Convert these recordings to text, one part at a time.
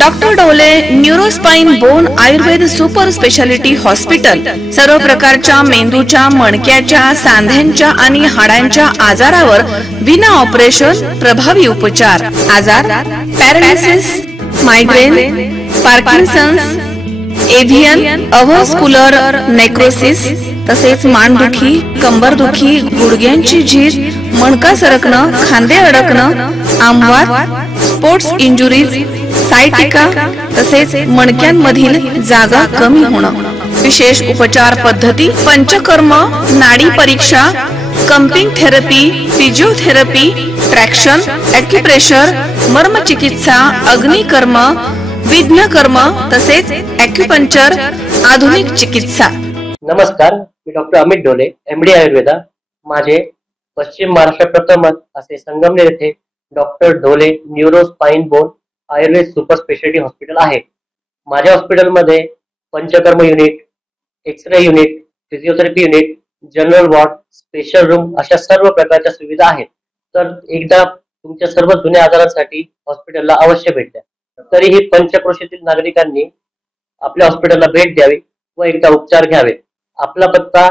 Doctor डोले neurospine bone Ayurveda super speciality hospital सर्व प्रकारच्या मेंदूच्या, मणक्याच्या, सांध्यांच्या आणि हाडांच्या आजारावर विना ऑपरेशन प्रभावी उपचार. आजार पॅरालिसिस, मायग्रेन, पार्किन्सन्स, एव्हियन, अव्हस्क्युलर नेक्रोसिस, तसेच मानदुखी, कंबरदुखी, गुडघ्यांची झीज, मणका सरकणं, खांदे अडकणं, आमवात, स्पोर्ट्स इंजुरीज, सायटिका, तसेच मणक्यांमधील जागा कमी होणं. विशेष उपचार पद्धती पंचकर्म, नाडी परीक्षा, cupping therapy, physiotherapy, traction, acupressure, मर्मचिकित्सा, अग्निकर्म, विघ्नकर्म, तसेच ॲक्युपंक्चर, आधुनिक चिकित्सा. नमस्कार, मी डॉक्टर अमित डोले, MD आयुर्वेदा. माझे पश्चिम महाराष्ट्र प्रथमच असे संगमनेर येथे doctor Dole neuro spine bone Ayurveda super speciality hospital आहे. माझ्या हॉस्पिटलमध्ये panchakarma unit, x ray unit, physiotherapy unit, general ward, special room अशा सर्व प्रकारच्या सुविधा आहेत. तर एकदा तुमच्या सर्व जुन्या आजारांसाठी हॉस्पिटलला अवश्य भेट द्या. तरीही पंचक्रोशीतील नागरिकांनी आपल्या हॉस्पिटलला भेट द्यावी व एकदा उपचार घ्यावे. आपला पत्ता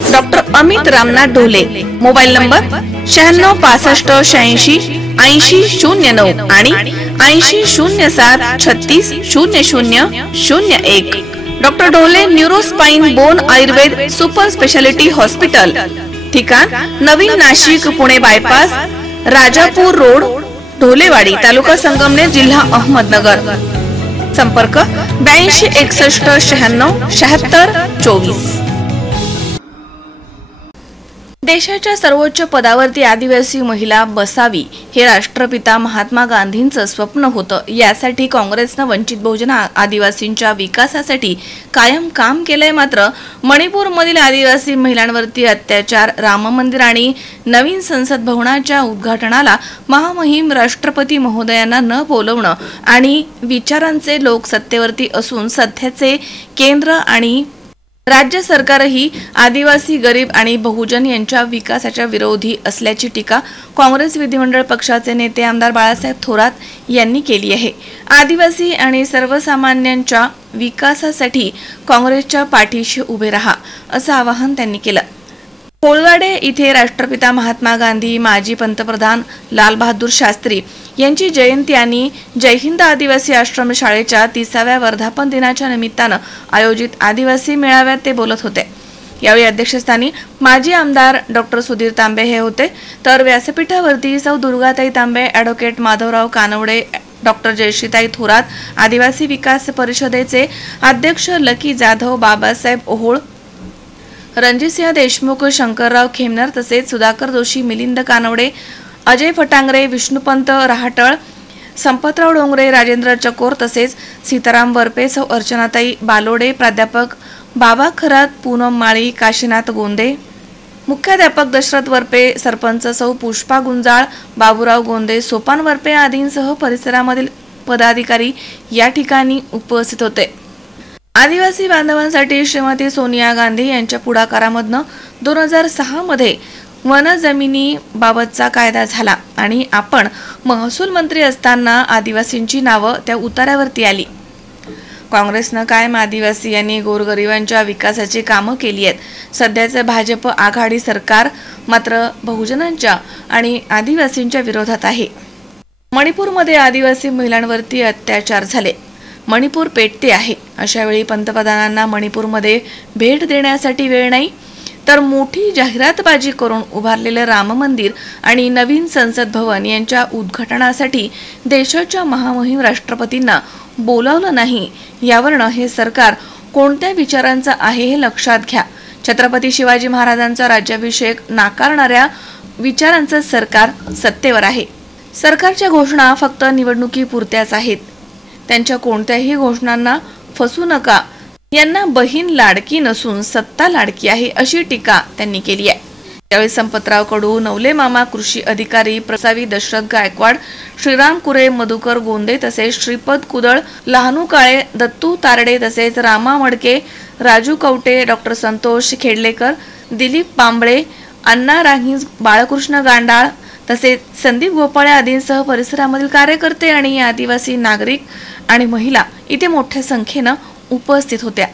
डॉक्टर अमित रामनाथ डोले, मोबाईल नंबर 96 65 86 80 09 आणि 80 07 36 00 01. डॉक्टर डोले neurospine bone Ayurveda super speciality hospital, ठिकाण नवीन नाशिक पुणे बायपास, राजापूर रोड, ढोलेवाडी, तालुका संगमनेर, जिल्हा अहमदनगर. संपर्क 82 61 96 76 24. देशाच्या सर्वोच्च पदावरती आदिवासी महिला बसावी हे राष्ट्रपिता महात्मा गांधींचं स्वप्न होतं. यासाठी काँग्रेसनं वंचित बहुजन आदिवासींच्या विकासासाठी कायम काम केलंय. मात्र मणिपूरमधील आदिवासी महिलांवरती अत्याचार, राम मंदिर आणि नवीन संसद भवनाच्या उद्घाटनाला महामहिम राष्ट्रपती महोदयांना न बोलवणं आणि विचारांचे लोक सत्तेवरती असून सध्याचे केंद्र आणि राज्य सरकारही आदिवासी, गरीब आणि बहुजन यांच्या विकासाच्या विरोधी असल्याची टीका काँग्रेस विधिमंडळ पक्षाचे नेते आमदार बाळासाहेब थोरात यांनी केली आहे. आदिवासी आणि सर्वसामान्यांच्या विकासासाठी काँग्रेसच्या पाठीशी उभे राहा असं आवाहन त्यांनी केलं. कोळवाडे इथे राष्ट्रपिता महात्मा गांधी, माजी पंतप्रधान लालबहादूर शास्त्री यांची जयंती आणि जय हिंद आदिवासी आश्रम शाळेच्या 30व्या वर्धापन दिनाच्या निमित्तानं आयोजित आदिवासी मेळाव्यात ते बोलत होते. यावेळी अध्यक्षस्थानी माजी आमदार डॉक्टर सुधीर तांबे हे होते. तर व्यासपीठावरती सौ दुर्गाताई तांबे, ॲडव्होकेट माधवराव कानवडे, डॉक्टर जयश्रीताई थोरात, आदिवासी विकास परिषदेचे अध्यक्ष लकी जाधव, बाबासाहेब ओहोळ, रणजितसिंह देशमुख, शंकरराव खेमनर, तसेच सुधाकर जोशी, मिलिंद कानवडे, अजय फटांगरे, विष्णुपंत राहटळ, संपतराव डोंगरे, राजेंद्र चकोर, तसेच सीताराम वरपे, सौ अर्चनाताई बालोडे, प्राध्यापक बाबा खरात, पूनम माळी, काशीनाथ गोंदे, मुख्याध्यापक दशरथ वरपे, सरपंच सौ पुष्पा गुंजाळ, बाबूराव गोंदे, सोपान वरपे आदींसह परिसरामधील पदाधिकारी या ठिकाणी उपस्थित होते. आदिवासी बांधवांसाठी श्रीमती सोनिया गांधी यांच्या पुढाकारामधनं 2006 मध्ये वन जमिनी बाबतचा कायदा झाला आणि आपण महसूल मंत्री असताना आदिवासींची नावं त्या उतार्यावरती आली. काँग्रेसनं कायम आदिवासी आणि गोरगरिबांच्या विकासाची कामं केली आहेत. सध्याचं भाजप आघाडी सरकार मात्र बहुजनांच्या आणि आदिवासींच्या विरोधात आहे. मणिपूरमध्ये आदिवासी महिलांवरती अत्याचार झाले. मणिपूर पेटते आहे. अशा वेळी पंतप्रधानांना मणिपूरमध्ये भेट देण्यासाठी वेळ नाही, तर मोठी जाहिरातबाजी करून उभारलेलं राम मंदिर आणि नवीन संसद भवन यांच्या उद्घाटनासाठी देशाच्या महामहिम राष्ट्रपतींना बोलावलं नाही. यावरनं हे सरकार कोणत्या विचारांचं आहे हे लक्षात घ्या. छत्रपती शिवाजी महाराजांचा राज्याभिषेक नाकारणाऱ्या विचारांचं सरकार सत्तेवर आहे. सरकारच्या घोषणा फक्त निवडणुकीपुरत्याच आहेत. त्यांच्या कोणत्याही घोषणांना फसू नका. यांना बहीण लाडकी नसून सत्ता लाडकी आहे अशी टीका त्यांनी केली आहे. त्यावेळी संपतराव कडू, नवले मामा कृषी अधिकारी, प्रसावी दशरथ गायकवाड, श्रीराम कुरे, मधुकर गोंदे, तसेच श्रीपद कुदळ, लहानू काळे, दत्तू तारडे, तसेच रामा मडके, राजू कवटे, डॉक्टर संतोष खेडलेकर, दिलीप पांबळे, अण्णा रांगीज, बाळकृष्ण गांडाळ, तसेच संदीप गोपाळे आदींसह परिसरामधील कार्यकर्ते आणि आदिवासी नागरिक आणि महिला इथे मोठ्या संख्येने उपस्थित होत्या।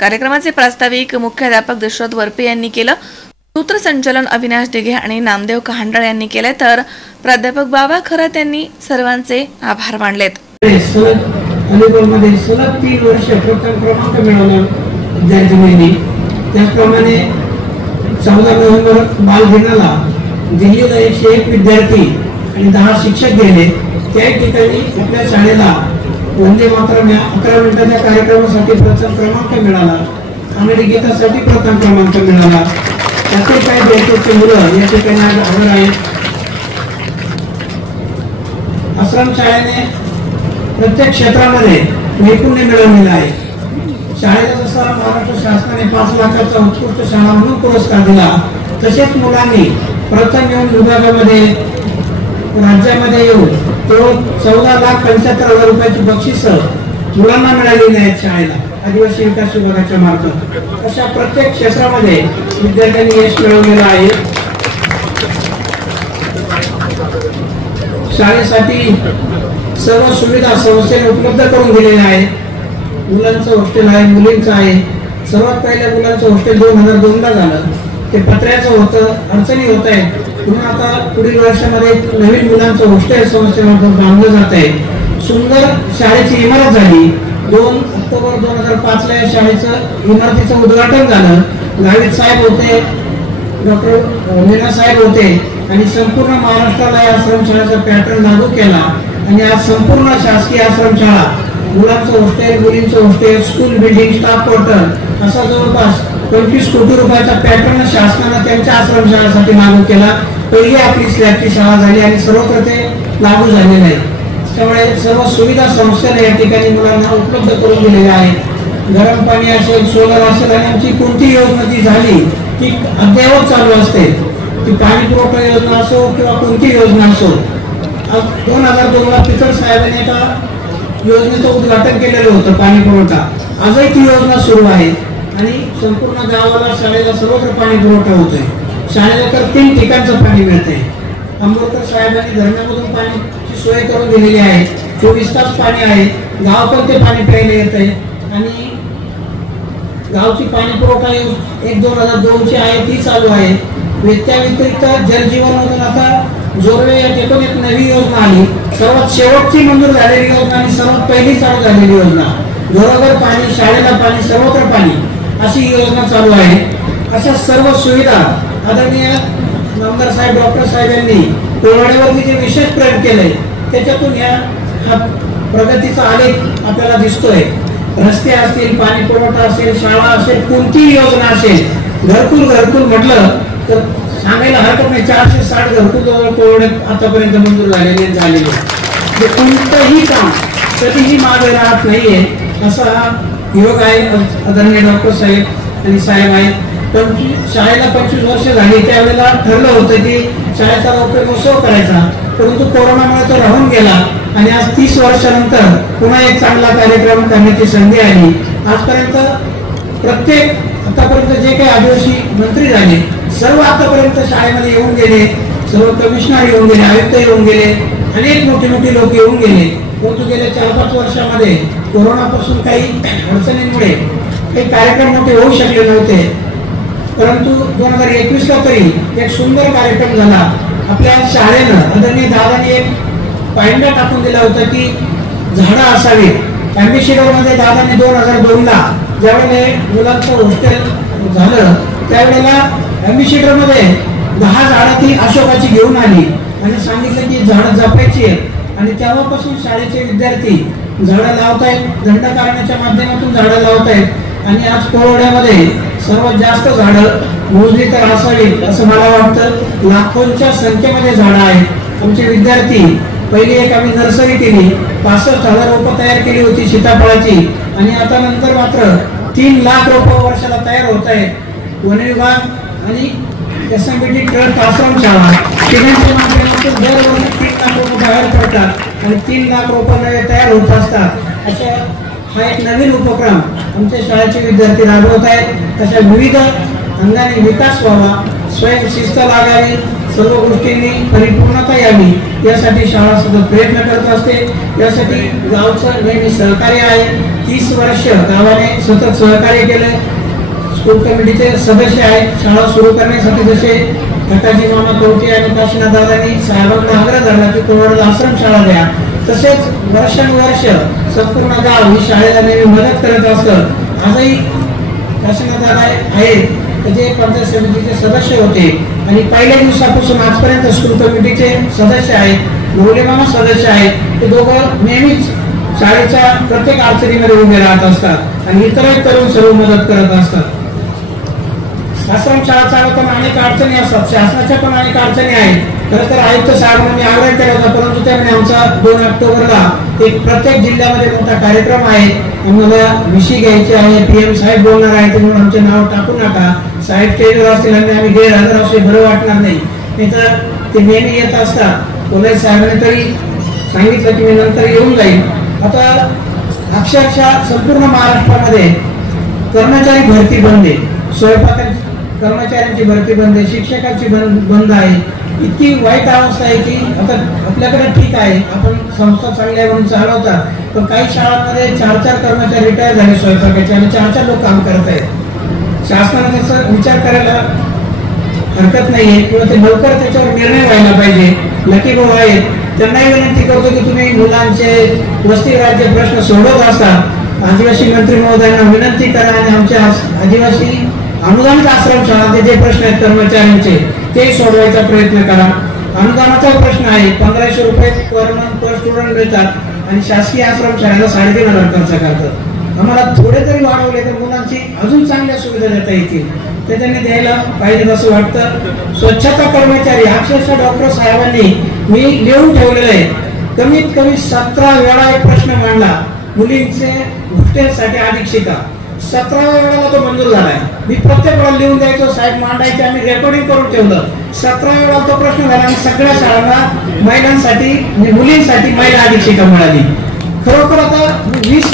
कार्यक्रमाचे प्रास्ताविक मुख्याध्यापक दशरथ वरपे यांनी केलं। सूत्रसंचालन अविनाश दिघे आणि नामदेव कहांडळ यांनी केले, तर प्राध्यापक बाबा खरात यांनी सर्वांचे आभार मानलेत। अलिबागमध्ये सलग 3 वर्ष प्रथम क्रमांक मिळवला विद्यार्थिनींनी। त्याचप्रमाणे 14 नोव्हेंबर बालदिनाला दिल्लीला 101 विद्यार्थी आणि 10 शिक्षक गेले। त्या ठिकाणी आपल्या शाळेला वंदे मातरम या 11 मिनिटाच्या कार्यक्रमासाठी प्रथम क्रमांक मिळाला आणि गीतासाठी प्रथम क्रमांक मिळाला। त्यातील काही विद्यार्थ्यांची मुलं या ठिकाणी हजर आहेत। आश्रम शाळेने प्रत्येक क्षेत्रामध्ये नैपुण्य मिळवलेलं आहे। शाळेला जसा महाराष्ट्र शासनाने 5 लाखाचा उत्कृष्ट शाळा म्हणून पुरस्कार दिला, तसेच मुलांनी प्रथम येऊन विभागामध्ये राज्यामध्ये येऊन तो 14,75,000 रुपयाची बक्षीस मुलांना मिळालेली आहेत शाळेला आदिवासी विकास विभागाच्या मार्फत। अशा प्रत्येक क्षेत्रामध्ये विद्यार्थ्यांनी यश मिळवलेलं आहे। शाळेसाठी सर्व सुविधा संस्थेने उपलब्ध करून दिलेल्या आहेत। मुलांचं हॉस्टेल आहे, मुलींचं आहे। सर्वात पहिले मुलांचं हॉस्टेल 2002ला झालं, ते पत्र्याचं होतं, अडचणी होत आहेत, म्हणून आता पुढील वर्षामध्ये नवीन मुलांचं हॉस्टेल संस्थेमार्फत बांधलं जात आहे। सुंदर शाळेची इमारत झाली। 2 ऑक्टोबर 2005ला या शाळेचं इमारतीचं उद्घाटन झालं। गावित साहेब होते, डॉक्टर मीना साहेब होते आणि संपूर्ण महाराष्ट्राला या आश्रमशाळेचा पॅटर्न लागू केला आणि आज संपूर्ण शासकीय आश्रमशाळा, मुलांचं हॉस्टेल, मुलींचं hostel, school building, staff quarter असा जवळपास 25 कोटी रुपयाचा पॅटर्न शासनाने त्यांच्या आश्रमशाळेसाठी लागू केला। पहिली आपली स्लॅबची शाळा झाली आणि सर्वत्र ते लागू झालेलं आहे। त्यामुळे सर्व सुविधा संस्थेने या ठिकाणी मुलांना उपलब्ध करून दिलेल्या आहेत। गरम पाणी असेल, सोलर असेल आणि आमची कोणती योजना ती झाली ती अद्यावत चालू असते, ती पाणी पुरवठा योजना असो किंवा कोणती योजना असो। 2002ला पितर साहेबांनी एका योजनेचं उद्घाटन केलेलं होतं पाणी पुरवठा, आजही ती योजना सुरू आहे आणि संपूर्ण गावाला शाळेला सर्वत्र पाणी पुरवठा होतोय। शाळेला तर 3 ठिकाणचं पाणी मिळते। आंबोडकर साहेबांनी धरणामधून पाण्याची सोय करून दिलेली आहे, 24 तास पाणी आहे, गाव पण ते पाणी प्यायला येत आहे आणि गावची पाणी पुरवठा 2002ची आहे ती चालू आहे। त्या व्यतिरिक्त जलजीवन मधून आता जोरवे या ठिकाणी एक नवी योजना आली, सर्वात शेवटची मंजूर झालेली योजना आणि सर्वात पहिली चालू झालेली योजना, घरोघर पाणी, शाळेला पाणी, सर्वत्र पाणी अशी योजना चालू आहे। अशा सर्व सुविधा आदरणीय नामदार साहेब, डॉक्टर साहेब यांनी कोरड्यावरती जे विशेष प्रयोग केले त्याच्यातून हा प्रगतीचा आलेख आपल्याला दिसतोय। रस्ते असतील, पाणी पुरवठा असेल, शाळा असेल, कोणतीही योजना असेल, घरकुल म्हटलं तर सांगायला हरकत नाही, 460 घरकुल कोरड्यात आतापर्यंत मंजूर झालेले। कोणतंही काम कधीही मागे राहत नाहीये असा हा योग आहे। आदरणीय डॉक्टर साहेब आणि साहेब आहेत। पण शाळेला 25 वर्ष झाली, त्यावेळेला ठरलं होतं की शाळेचा लवकर करायचा, परंतु कोरोनामुळे तो राहून गेला आणि आज 30 वर्षानंतर पुन्हा एक चांगला कार्यक्रम करण्याची संधी आली। आजपर्यंत प्रत्येक आतापर्यंत जे काही आदिवासी मंत्री झाले सर्व आतापर्यंत शाळेमध्ये येऊन गेले, सर्व कमिशनर येऊन गेले, आयुक्त येऊन गेले, अनेक मोठे लोक येऊन गेले, परंतु गेल्या 4-5 वर्षामध्ये कोरोनापासून काही अडचणींमुळे काही कार्यक्रम मोठे होऊ शकले नव्हते। परंतु 2021ला तरी एक सुंदर कार्यक्रम झाला। आपल्या शाळेनं आदरणीय दादांनी एक पायंडा टाकून दिला होता की झाडं असावीत। अँबिसिडरमध्ये दादांनी 2002ला ज्यावेळेला मुलांचं हॉस्टेल झालं त्यावेळेला अँबिसिडरमध्ये 10 झाडं ती अशोकाची घेऊन आली आणि सांगितलं की झाडं जपायची आहेत आणि तेव्हापासून शाळेचे विद्यार्थी झाडं लावतायत, दंडकारण्याच्या माध्यमातून झाडं लावतायत आणि आज कोरड्यामध्ये सर्वात जास्त झाडं मोजली तर असावीत असं मला वाटतं। लाखोंच्या संख्येमध्ये झाडं आहेत। आमचे विद्यार्थी पहिली एक आम्ही नर्सरी केली, 65,000 रोपं तयार केली होती सीताफळाची आणि आता नंतर मात्र 3 लाख रोपं वर्षाला तयार होत आहेत। वन विभाग आणि SMBT ट्रस्ट आश्रमशाळा तिघांच्या माध्यमातून दरवर्षी 3 लाख रोपं बाहेर पडतात आणि 3 लाख रोपं नवे तयार होत असतात। अशा हा एक नवीन उपक्रम आमच्या शाळेचे विद्यार्थी राबवत आहेत। तशा विविध अंगाने विकास व्हावा, स्वयंशिस्त लागावी, सर्व गोष्टींनी परिपूर्णता यावी यासाठी शाळा सतत प्रयत्न करत असते. यासाठी गावचं नेहमी सहकार्य आहे. 30 वर्ष गावाने सतत सहकार्य केलं. स्कूल कमिटीचे सदस्य आहेत. शाळा सुरू करण्यासाठी जसे काकाजी मामा कवटे आणि काशीनाथ दादांनी साहेबांना आग्रह धरला की कोणाला आश्रम शाळा द्या, तसेच वर्षानुवर्ष संपूर्ण गाव ही शाळेला नेहमी मदत करत असतं. आजही काशीनाथ दादा आहेत जे पंचायत समितीचे सदस्य होते आणि पहिल्या दिवसापासून आजपर्यंत स्कूल कमिटीचे सदस्य आहेत. नवले मामा सदस्य आहेत. ते दोघं नेहमीच शाळेच्या प्रत्येक अडचणीमध्ये उभे राहत असतात आणि इतरही तरुण सर्व मदत करत असतात. आश्रम शाळा चालवताना अनेक अडचणी असतात. शासनाच्या पण अनेक अडचणी आहेत. खरं तर आयुक्त साहेबांनी आग्रह केला होता, परंतु त्यांनी आमचा 2 ऑक्टोबरला एक प्रत्येक जिल्ह्यामध्ये मोठा कार्यक्रम आहे, आम्हाला विषय घ्यायचे आहे, PM साहेब बोलणार आहे, म्हणून आमचे नाव टाकू नका. साहेब स्टेजवर असतील आणि आम्ही गैरहजर असले बरं वाटणार नाही. तर ते नेहमी येत असतात. कोल्हाई साहेबांनी तरी सांगितलं की मी नंतर येऊन जाईल. आता अक्षरशः संपूर्ण महाराष्ट्रामध्ये कर्मचारी भरती बंद आहे. स्वयंपाक कर्मचाऱ्यांची भरती बंद आहे. शिक्षकांची बंद आहे. इतकी वाईट अवस्था आहे की आता आपल्याकडे ठीक आहे, आपण संस्था चांगल्या म्हणून चालवतात, पण काही शाळांमध्ये 4-4 कर्मचारी रिटायर झाले स्वयंपाकाचे आणि 4-4 लोक काम करत आहेत. शासनाने त्याचा विचार करायला हरकत नाहीये किंवा ते लवकर त्याच्यावर निर्णय व्हायला पाहिजे. लकी भाऊ आहेत, त्यांनाही विनंती करतो की तुम्ही मुलांचे वस्ती राज्य प्रश्न सोडवत असतात. आदिवासी मंत्री महोदयांना विनंती करा आणि आमच्या आदिवासी अनुदानित आश्रम शाळा जे प्रश्न आहेत कर्मचाऱ्यांचे ते सोडवायचा प्रयत्न करा. अनुदानाचा प्रश्न आहे. 1500 रुपये पर स्टुडंट मिळतात आणि शासकीय आश्रम शाळेला 3,500 खर्च करतात. आम्हाला थोडे तरी वाढवले तर मुलांची अजून चांगल्या सुविधा देता येतील, ते त्यांनी द्यायला पाहिजे असं वाटतं. स्वच्छता कर्मचारी अक्षरशः डॉक्टर साहेबांनी मी लिहून ठेवलेलं आहे, कमीत कमी 17 वेळा एक प्रश्न मांडला मुलींचे हॉस्टेलसाठी अधीक्षिका. 17व्या वेळेला तो मंजूर झालाय. मी प्रत्येक वेळा लिहून द्यायचो, साहेब मांडायचे, आम्ही रेकॉर्डिंग करून ठेवलं. 17व्या वेळेला तो प्रश्न झाला आणि सगळ्या शाळांना महिलांसाठी म्हणजे मुलींसाठी महिला अधीक्षिका मिळाली. खरोखर आता 20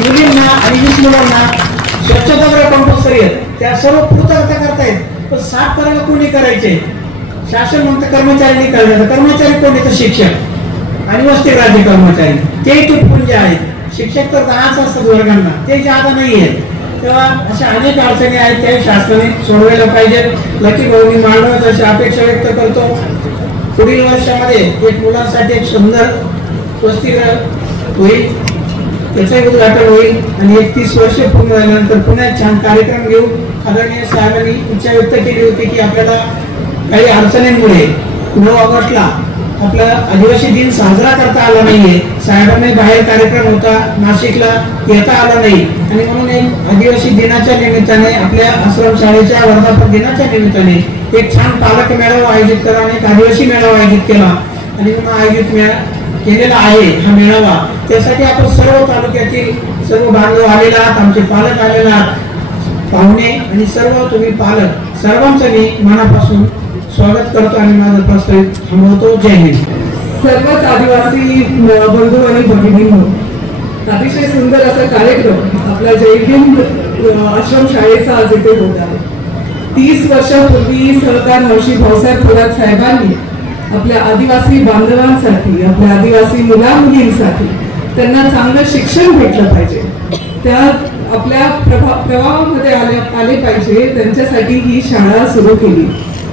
मुलींना आणि 20 मुलांना स्वच्छतागृह कंपल्सरी आहेत, त्या सर्व पूर्तता करतायत, पण साफ करायला कोणी करायचे? शासन म्हणतं कर्मचाऱ्यांनी करायचं. कर्मचारी कोणी? तर शिक्षक आणि वस्ती राज्य कर्मचारी, ते तुटपुंजे आहेत. शिक्षक तर 10च असतात वर्गांना, ते जादा नाही आहेत. तेव्हा अशा अनेक अडचणी आहेत, त्या शासनाने सोडवायला पाहिजेत. लकी भाऊनी मांडवत अशी अपेक्षा व्यक्त करतो. पुढील वर्षामध्ये एक मुलांसाठी एक सुंदर वसतिगृह होईल, त्याचंही उद्घाटन होईल आणि 31 वर्ष पूर्ण झाल्यानंतर पुन्हा एक छान कार्यक्रम घेऊ. आदरणीय साहेबांनी इच्छा व्यक्त केली होती की आपल्याला काही अडचणींमुळे 9 ऑगस्टला आपला आदिवासी दिन साजरा करता आला नाहीये. साहेबांनी बाहेर कार्यक्रम होता, नाशिकला येता आला नाही आणि म्हणून एक आदिवासी दिनाच्या निमित्ताने आपल्या आश्रम शाळेच्या वर्धापन दिनाच्या निमित्ताने एक छान पालक मेळावा आयोजित करा आणि एक आदिवासी मेळावा आयोजित केला आणि म्हणून आयोजित केलेला आहे हा मेळावा. त्यासाठी आपण सर्व तालुक्यातील सर्व बांधव आलेला आहात, आमचे पालक आलेला आहात, पाहुणे आणि सर्व तुम्ही पालक सर्वांचं मी मनापासून स्वागत करतो आणि माझं प्रस्ताव थांबवतो. जय हिंद. सर्वच आदिवासी बंधू आणि भगिनींनो, अतिशय सुंदर असा कार्यक्रम आपला जय हिंद आश्रम शाळेचा आज इथे होत आहे. 30 वर्षापूर्वी सरकार महर्षी भाऊसाहेब थोरात साहेबांनी आपल्या आदिवासी बांधवांसाठी, आपल्या आदिवासी मुला मुलींसाठी त्यांना चांगलं शिक्षण भेटलं पाहिजे, त्या आपल्या प्रभावामध्ये आले पाहिजे, त्यांच्यासाठी ही शाळा सुरू केली.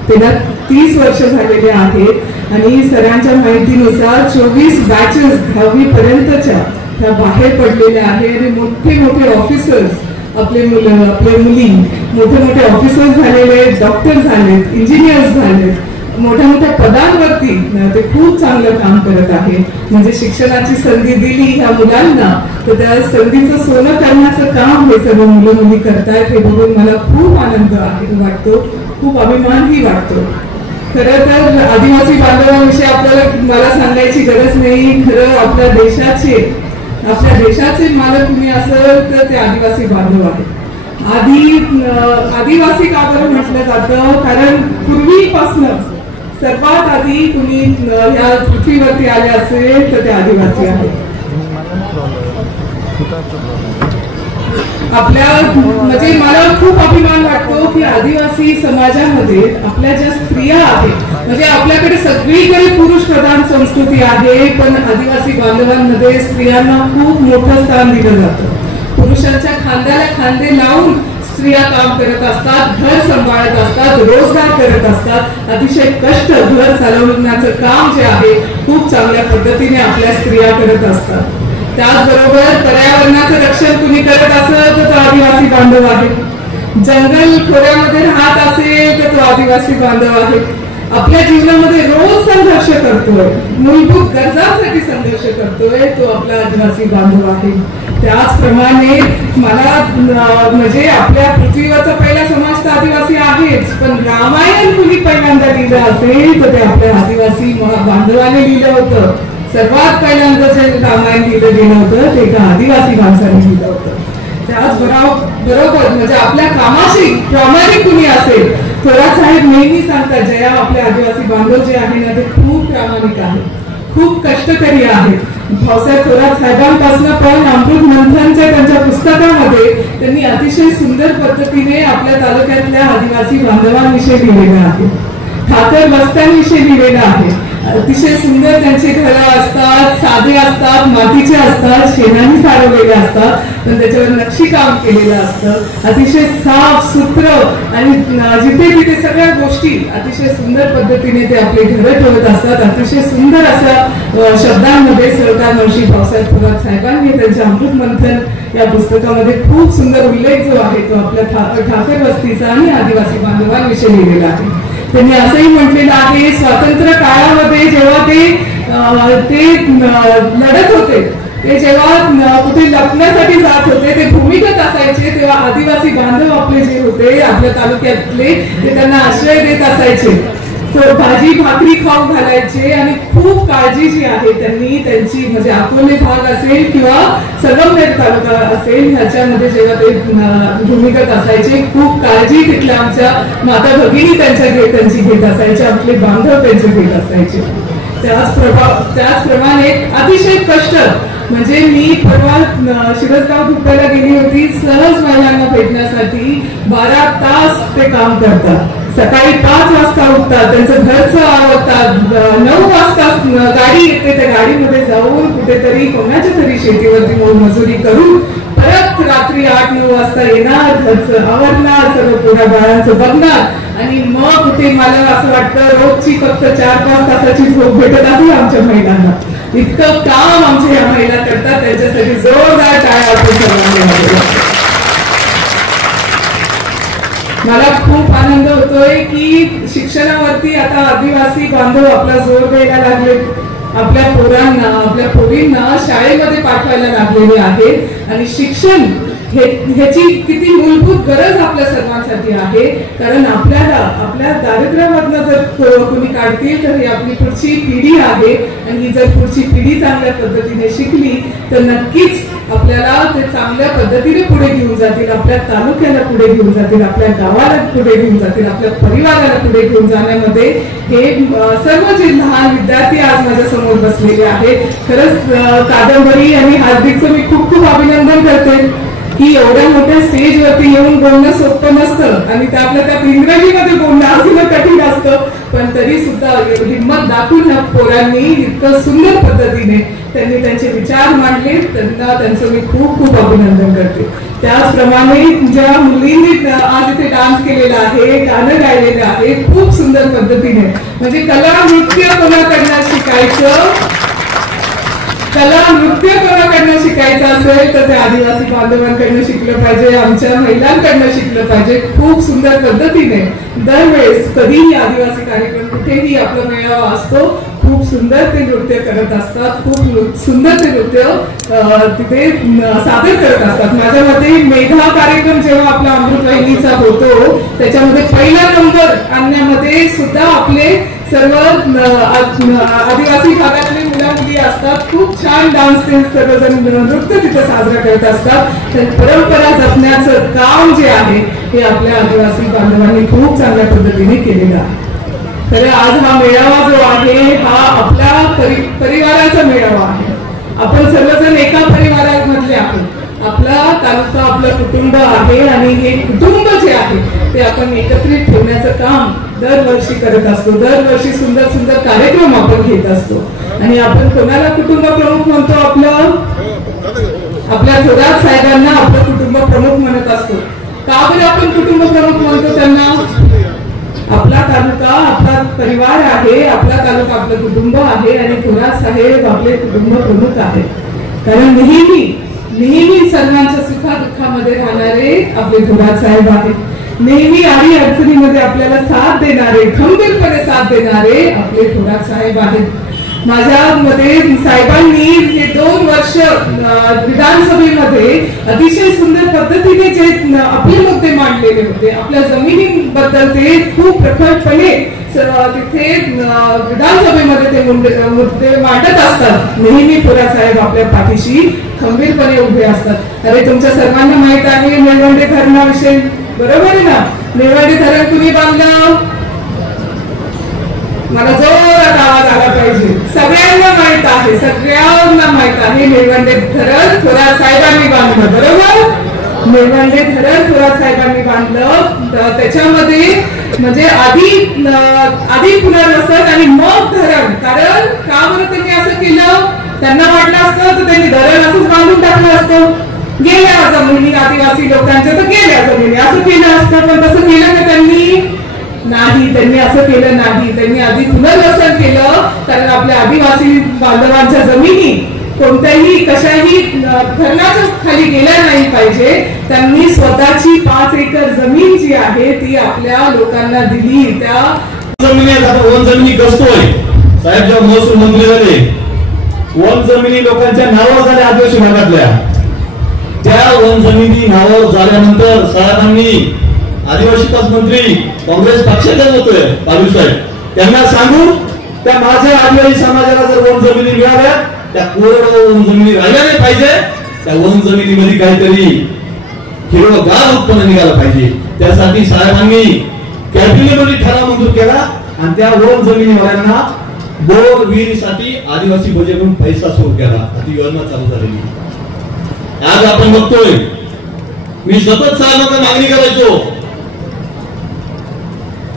त्याला 30 वर्ष झालेले आहेत आणि सरांच्या माहितीनुसार 24 बॅचेस 10वी पर्यंतच्या त्या बाहेर पडलेल्या आहेत आणि मोठे मोठे ऑफिसर्स आपले मुलं आपले मुली मोठे मोठे ऑफिसर्स झालेले, डॉक्टर झालेत, इंजिनियर्स झालेत, मोठ्या मोठ्या पदांवरती ते खूप चांगलं काम करत आहे. म्हणजे शिक्षणाची संधी दिली ह्या मुलांना तर त्या संधीचं सोनं करण्याचं काम हे सर्व मुलं मुली करतायत. हे बघून मला खूप आनंद वाटतो, खूप अभिमानही वाटतो. खरं तर आदिवासी बांधवांविषयी आपल्याला मला सांगायची गरज नाही. खरं आपल्या देशाचे मालक तुम्ही असेल तर ते आदिवासी बांधव आहेत. आदिवासी का बरं म्हटलं जातं? कारण पूर्वीपासून सर्वात आधी तुम्ही या पृथ्वीवरती आले असेल तर ते आदिवासी आहेत. आपल्या म्हणजे मला खूप अभिमान वाटतो की आदिवासी समाजामध्ये आपल्या ज्या स्त्रिया आहेत म्हणजे आपल्याकडे सगळीकडे पुरुष प्रधान संस्कृती आहे, पण आदिवासी बांधवांमध्ये स्त्रियांना खूप मोठं स्थान दिलं जातं. पुरुषांच्या खांद्याला खांदे लावून स्त्रिया काम करत असतात, घर सांभाळत असतात, रोजगार करत असतात. अतिशय कष्ट घर चालवण्याचं काम जे आहे खूप चांगल्या पद्धतीने आपल्या स्त्रिया करत असतात. त्याचबरोबर पर्यावरणाचं रक्षण कुणी करत असेल तर तो आदिवासी बांधव आहे. जंगल खोऱ्यामध्ये राहत असेल तर तो आदिवासी बांधव आहे. आपल्या जीवनामध्ये रोज संघर्ष करतोय, मूलभूत गरजांसाठी संघर्ष करतोय, तो आपला आदिवासी बांधव आहे. त्याचप्रमाणे मला म्हणजे आपल्या पृथ्वीवरचा पहिला समाज तर आदिवासी आहेच, पण रामायण कुणी पहिल्यांदा लिहिलं असेल तर ते आपल्या आदिवासी बांधवाने लिहिलं होतं. सर्वात पहिल्यांदा जे रामायण लिहिलं गेलं होतं ते एका आदिवासी माणसाने लिहिलं होतं. त्याचबरोबर म्हणजे आपल्या कामाशी प्रामाणिक कुणी असेल, थोरात साहेब नेहमी सांगतात, जया आपले आदिवासी बांधव जे आहे ना ते खूप प्रामाणिक आहे, खूप कष्टकरी आहेत. भाऊसाहेब थोरात साहेबांपासून पण अमृत मंथनच्या त्यांच्या पुस्तकामध्ये त्यांनी अतिशय सुंदर पद्धतीने आपल्या तालुक्यातल्या आदिवासी बांधवांविषयी लिहिलेलं आहे, ठाकर वस्त्यांविषयी लिहिलेलं आहे. अतिशय सुंदर त्यांचे घरं असतात, साधे असतात, मातीचे असतात, शेणाने सारवलेले असतात, पण त्याच्यावर नक्षीकाम केलेलं असतं. अतिशय साफ सुत्र आणि जिथे तिथे सगळ्या गोष्टी अतिशय सुंदर पद्धतीने ते आपले घरं ठेवत असतात. अतिशय सुंदर अशा शब्दांमध्ये सरकार नवशी भाऊसाहेब थोरात साहेबांनी त्यांच्या अमृत मंथन या पुस्तकामध्ये खूप सुंदर उल्लेख जो आहे तो आपल्या ठाकर वस्तीचा आणि आदिवासी बांधवांविषयी लिहिलेला आहे. त्यांनी असंही म्हटलेलं आहे, स्वातंत्र्य काळामध्ये जेव्हा ते लढत होते, ते जेव्हा कुठे लपण्यासाठी जात होते, ते भूमिगत असायचे, तेव्हा आदिवासी बांधव आपले जे होते आपल्या तालुक्यातले ते त्यांना आश्रय देत असायचे, भाजी भाकरी खाऊ घालायचे आणि खूप काळजी जी आहे त्यांनी त्यांची म्हणजे अकोले भाग असेल किंवा संगमनेर तालुका असेल ह्याच्यामध्ये जेव्हा ते भूमिगत असायचे, खूप काळजी तिथल्या आमच्या माता भगिनी त्यांची घेत असायच्या, आपले बांधव त्यांचे घेत असायचे. त्याचप्रमाणे अतिशय कष्ट म्हणजे मी परवा शिरसगाव धुप्प्याला गेली होती, सहज महिलांना भेटण्यासाठी 12 तास ते काम करतात. सकाळी 5 वाजता उठतात, त्यांचं घरचं आवडतात, 9 वाजता गाडी येते, त्या गाडीमध्ये जाऊन कुठेतरी कोणाच्या तरी शेतीवरती मोलमजुरी करून परत रात्री 8-9 वाजता येणार, घरचं आवडणार, सर्व पोरा बाळांचं बघणार आणि मग कुठे मला असं वाटतं रोजची फक्त 4-5 तासाची झोप भेटत आहे आमच्या महिलांना. इतकं काम आमच्या या महिला करतात, त्यांच्यासाठी जोरदार टाळ्या आपण सर्वांनी. मला खूप आनंद होतोय की शिक्षणावरती आता आदिवासी बांधव आपला जोर द्यायला लागले, आपल्या पोरांना आपल्या पोरींना शाळेमध्ये पाठवायला लागलेले आहे. आणि शिक्षण ह्याची किती मूलभूत गरज आपल्या सर्वांसाठी आहे, कारण आपल्याला आपल्या दारिद्र्यामधनं जर कोणी काढतील तर ही आपली पुढची पिढी आहे आणि ही जर पुढची पिढी चांगल्या पद्धतीने शिकली तर नक्कीच आपल्याला ते चांगल्या पद्धतीने पुढे घेऊन जातील, आपल्या तालुक्याला पुढे घेऊन जातील, आपल्या गावाला पुढे घेऊन जातील, आपल्या परिवाराला पुढे घेऊन जाण्यामध्ये हे सर्व जे लहान विद्यार्थी आज माझ्या समोर बसलेले आहेत. खरंच कादंबरी आणि हार्दिकचं मी खूप खूप अभिनंदन करते की एवढ्या मोठ्या स्टेजवरती येऊन बोलणं सोपं नसतं आणि त्यात इंग्रजीमध्ये बोलणं अजून कठीण असतं, पण तरी सुद्धा हिंमत दाखवून ह्या पोरांनी इतकं सुंदर पद्धतीने त्यांनी त्यांचे विचार मांडले, त्यांचं मी खूप खूप अभिनंदन करते. त्याचप्रमाणे ज्या मुलींनी आज इथे डान्स केलेला आहे, गाणं गायलेलं आहे खूप सुंदर पद्धतीने, म्हणजे कला नृत्य कोणाकडनं शिकायचं असेल तर ते आदिवासी बांधवांकडनं शिकलं पाहिजे, आमच्या महिलांकडनं शिकलं पाहिजे. खूप सुंदर पद्धतीने दरवेळेस कधीही आदिवासी कार्यक्रम कुठेही आपला मेळावा असतो, खूप सुंदर ते नृत्य करत असतात, खूप सुंदर ते नृत्य तिथे सादर करत असतात. माझ्या मते मेघा कार्यक्रम जेव्हा आपला अमृतवाहिनीचा होतो त्याच्यामध्ये पहिला नंबर आणण्यामध्ये सुद्धा आपले सर्व आदिवासी भागातले मुला मुली असतात, खूप छान डान्स ते सर्वजण नृत्य तिथे साजरा करत असतात. तर परंपरा जपण्याचं काम जे आहे हे आपल्या आदिवासी बांधवांनी खूप चांगल्या पद्धतीने केलेलं आहे. खरं आज हा मेळावा जो आहे हा आपल्या परिवाराचा मेळावा आहे. आपण सर्वजण एका परिवारामधले आहोत. आपला तालुका आपलं कुटुंब आहे आणि हे कुटुंब जे आहे ते आपण एकत्रित ठेवण्याचं काम दरवर्षी करत असतो. दरवर्षी सुंदर सुंदर कार्यक्रम आपण घेत असतो. आणि आपण कोणाला कुटुंब प्रमुख म्हणतो? आपल्या थोरात साहेबांना आपलं कुटुंब प्रमुख म्हणत असतो. का बरं आपण कुटुंब प्रमुख म्हणतो त्यांना? आपला तालुका आपला परिवार आहे, आपला तालुका आपलं कुटुंब आहे आणि थोरात साहेब आपले कुटुंब प्रमुख आहे. कारण नेहमी सर्वांच्या सुखादुःखामध्ये राहणारे आपले थोरात साहेब आहेत. नेहमी आडी अडचणीमध्ये आपल्याला साथ देणारे, खंबीरपणे साथ देणारे आपले थोरात साहेब आहेत. माझ्या मते साहेबांनी हे 2 वर्ष विधानसभेमध्ये अतिशय सुंदर पद्धतीने जे आपले मुद्दे मांडलेले होते, आपल्या जमिनीबद्दल ते खूप प्रखरपणे तिथे विधानसभेमध्ये ते मुद्दे मांडत असतात. नेहमी थोरात साहेब आपल्या पाठीशी खंबीरपणे उभे असतात. अरे तुमच्या सर्वांना माहित आहे निळवंडे धरणाविषयी, बरोबर आहे ना? निळवंडे धरण कुणी बांधलं? मला जोरात आवाज आला पाहिजे. सगळ्यांना माहित आहे निळवंडे धरण थोरात साहेबांनी बांधलं, बरोबर? निळवंडे धरण थोरात साहेबांनी बांधलं. त्याच्यामध्ये म्हणजे आधी पुनर्वसन आणि मग धरण. कारण का बरं त्यांनी असं केलं? त्यांना वाटलं असतं तर त्यांनी धरण असंच बांधून टाकलं असतं. गेल्या जमिनी आदिवासी लोकांच्या तर गेल्या जमिनी असं केलं असतं. पण तसं केलं का त्यांनी? नाही, त्यांनी असं केलं नाही. त्यांनी आधी पुनर्वसन केलं. कारण आपल्या आदिवासी बांधवांच्या जमिनी कोणत्याही कशाही धरणाच्या खाली गेल्या नाही पाहिजे. त्यांनी स्वतःची 5 एकर जमीन जी आहे ती आपल्या लोकांना दिली. त्या जमिनी वन जमिनी कसतोय साहेब जेव्हा महसूल मंत्री झाले, वन जमिनी लोकांच्या नावावर झाल्या आदिवासी भागातल्या. त्या वन जमिनी नावावर झाल्यानंतर साहेबांनी आदिवासी विकास मंत्री काँग्रेस पक्षाचे होते पालू साहेब, त्यांना सांगून त्या माझ्या आदिवासी समाजाला जर वन जमिनी मिळाल्या, त्या कोरडवाहू वन जमिनी राहिल्या नाही पाहिजे. त्या वन जमिनीमध्ये काहीतरी हिरवगार उत्पन्न निघालं पाहिजे. त्यासाठी साहेबांनी कॅबिनेटमध्ये ठराव मंजूर केला आणि त्या वन जमिनीवाल्यांना बोर विहिरीसाठी आदिवासी बजेटमधून पैसा सुरू केला. ती योजना चालू झालेली. आज आपण बघतोय, मी सतत साहेबांना मागणी करायचो,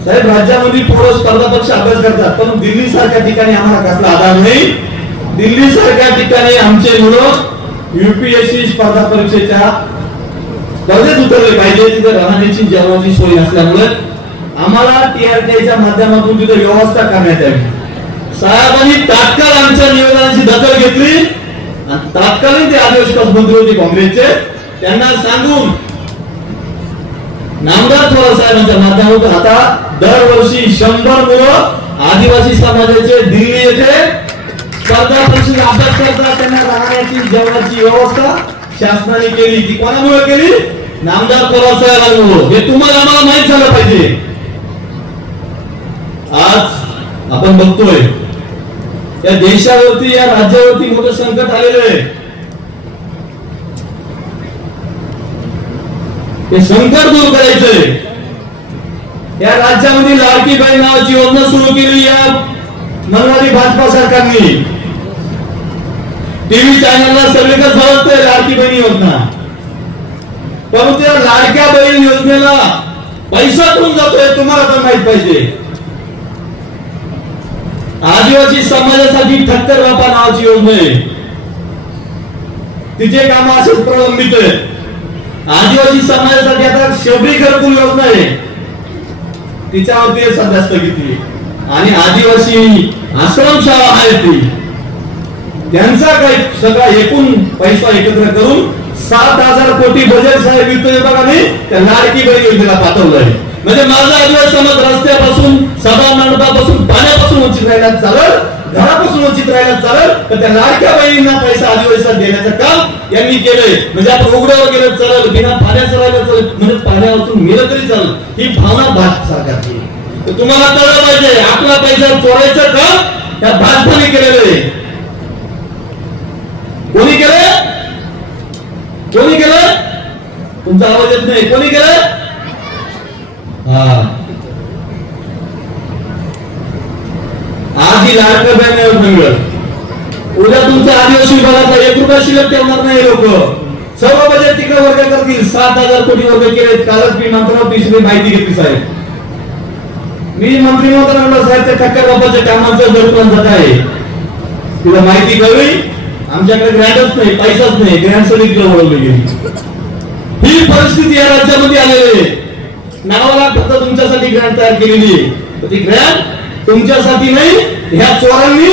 साहेब राज्यामध्ये थोडं स्पर्धा परीक्षा अभ्यास करतात, पण दिल्ली सारख्या ठिकाणी आम्हाला कसला आधार नाही. दिल्ली सारख्या ठिकाणी आमचे मुलं UPSC स्पर्धा परीक्षेच्या स्पर्धेत उतरले पाहिजे. तिथे राहण्याची जेवणाची सोय नसल्यामुळे आम्हाला TRTच्या माध्यमातून तिथे व्यवस्था करण्यात यावी. साहेबांनी तात्काळ आमच्या निवेदनाची दखल घेतली आणि तात्कालीन ते आदिवासी विकास मंत्री होते काँग्रेसचे, त्यांना सांगून नामदार थोरात साहेबांच्या माध्यमातून आता दरवर्षी 100 मुलं आदिवासी समाजाचे दिल्ली येथे स्पर्धा परीक्षेचा अभ्यास करतात. त्यांना राहण्याची जेवणाची व्यवस्था शासनाने केली. ती कोणामुळे केली? नामदार थोरात साहेबांमुळे. हे तुम्हाला आम्हाला माहित झालं पाहिजे. आज आपण बघतोय या देशावरती, या राज्यावरती मोठं संकट आलेलं आहे. हे संकट दूर करायचंय. या राज्यामध्ये लाडकी बहीण नावाची योजना सुरू केली या मनमानी भाजपा सरकारने. टीव्ही चॅनलला सगळीकडे झळकतंय लाडकी बहीण योजना. परंतु त्या लाडक्या बहीण योजनेला पैसा कुठून जातोय तुम्हाला पण माहित पाहिजे. आदिवासी समाजासाठी ठक्कर बापा नावाची योजना आहे. तिचे काम असेच प्रलंबित आहे. आदिवासी समाजासाठी आता शबरी घरकुल योजना आहे, तिच्यावरती सध्या स्थगिती. आणि आदिवासी आश्रमशाळा आहे ती, त्यांचा काही सगळा एकूण पैसा एकत्र करून 7,000 कोटी बजेट साहेब वित्त विभागाने त्या लाडकी बहीण योजनेला पाठवलं आहे. म्हणजे माझा आदिवासी समाज रस्त्यापासून, सभा मंडपापासून, पाण्यापासून वंचित राहायला चालेल, घरापासून वंचित राहायला चालेल, तर त्या लाडक्या बहिणींना पैसा आदिवासीला देण्याचं काम यांनी केलंय. म्हणजे आपण उघड्यावर गेलं चालेल, बिना पाण्याचं राहिलं चालेल, म्हणजे पाण्यापासून मेलं तरी चालेल, ही भावना भाजप सरकारची. तर तुम्हाला कळलं पाहिजे, आपला पैसा चोरायचं काम त्या भाजपाने केलेलं आहे. कोणी केलं? कोणी केलं? तुमचा आवाज येत नाही. कोणी केलं? आज ही लाडक्या बहीण योजना मिळेल. उद्या तुमचा आदिवासी विभागाचा 1 रुपया शिल्लक ठेवणार नाही लोक. सर्व बजेट तिकडे किती वर्ग करतील? 7,000 कोटी वर्ग केले. कालच मी मंत्रालयात तिसरी माहिती घेतली साहेब. मी मंत्री म्हणतो साहेब त्या ठक्कर बाबाच्या कामाचं दरपण काय तिला माहिती कळली. आमच्याकडे ग्रँटच नाही, पैसाच नाही, ग्रँट सगळी वळवली गेली. ही परिस्थिती या राज्यामध्ये आलेली आहे. नावाला फक्त तुमच्यासाठी ग्रँट तयार केलेली आहे. ती ग्रँट तुमच्यासाठी नाही, ह्या चोरांनी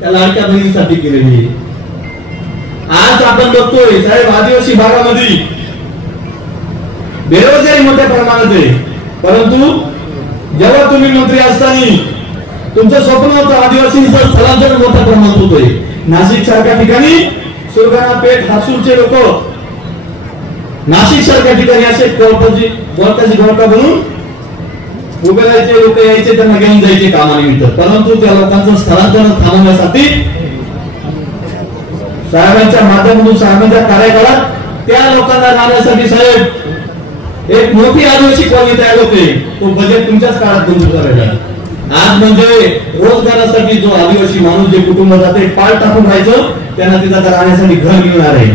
त्या लाडक्या बहिणीसाठी केलेली आहे. आज आपण बघतोय साहेब आदिवासी भागामध्ये बेरोजगारी मोठ्या प्रमाणात आहे. परंतु जेव्हा तुम्ही मंत्री असताना तुमचं स्वप्न होतं आदिवासींचं स्थलांतर मोठ्या प्रमाणात होतंय. नाशिक सारख्या ठिकाणी सुरगाणा पेठ हासूरचे लोक नाशिक सारख्या ठिकाणी असे गोरकाची गोरका बनून उभे राहायचे, लोक यायचे, त्यांना घेऊन जायचे कामानिमित्त. परंतु त्या लोकांचं स्थलांतर थांबवण्यासाठी साहेबांच्या माध्यमातून साहेबांच्या कार्यकाळात त्या लोकांना राहण्यासाठी साहेब एक मोठी आदिवासी कॉलनी तयार होते. तो बजेट तुमच्याच काळात मंजूर करायला. आज म्हणजे रोजगारासाठी जो आदिवासी माणूस जे कुटुंब जाते पाल टाकून राहायचं त्यांना तिथं राहण्यासाठी घर मिळणार आहे.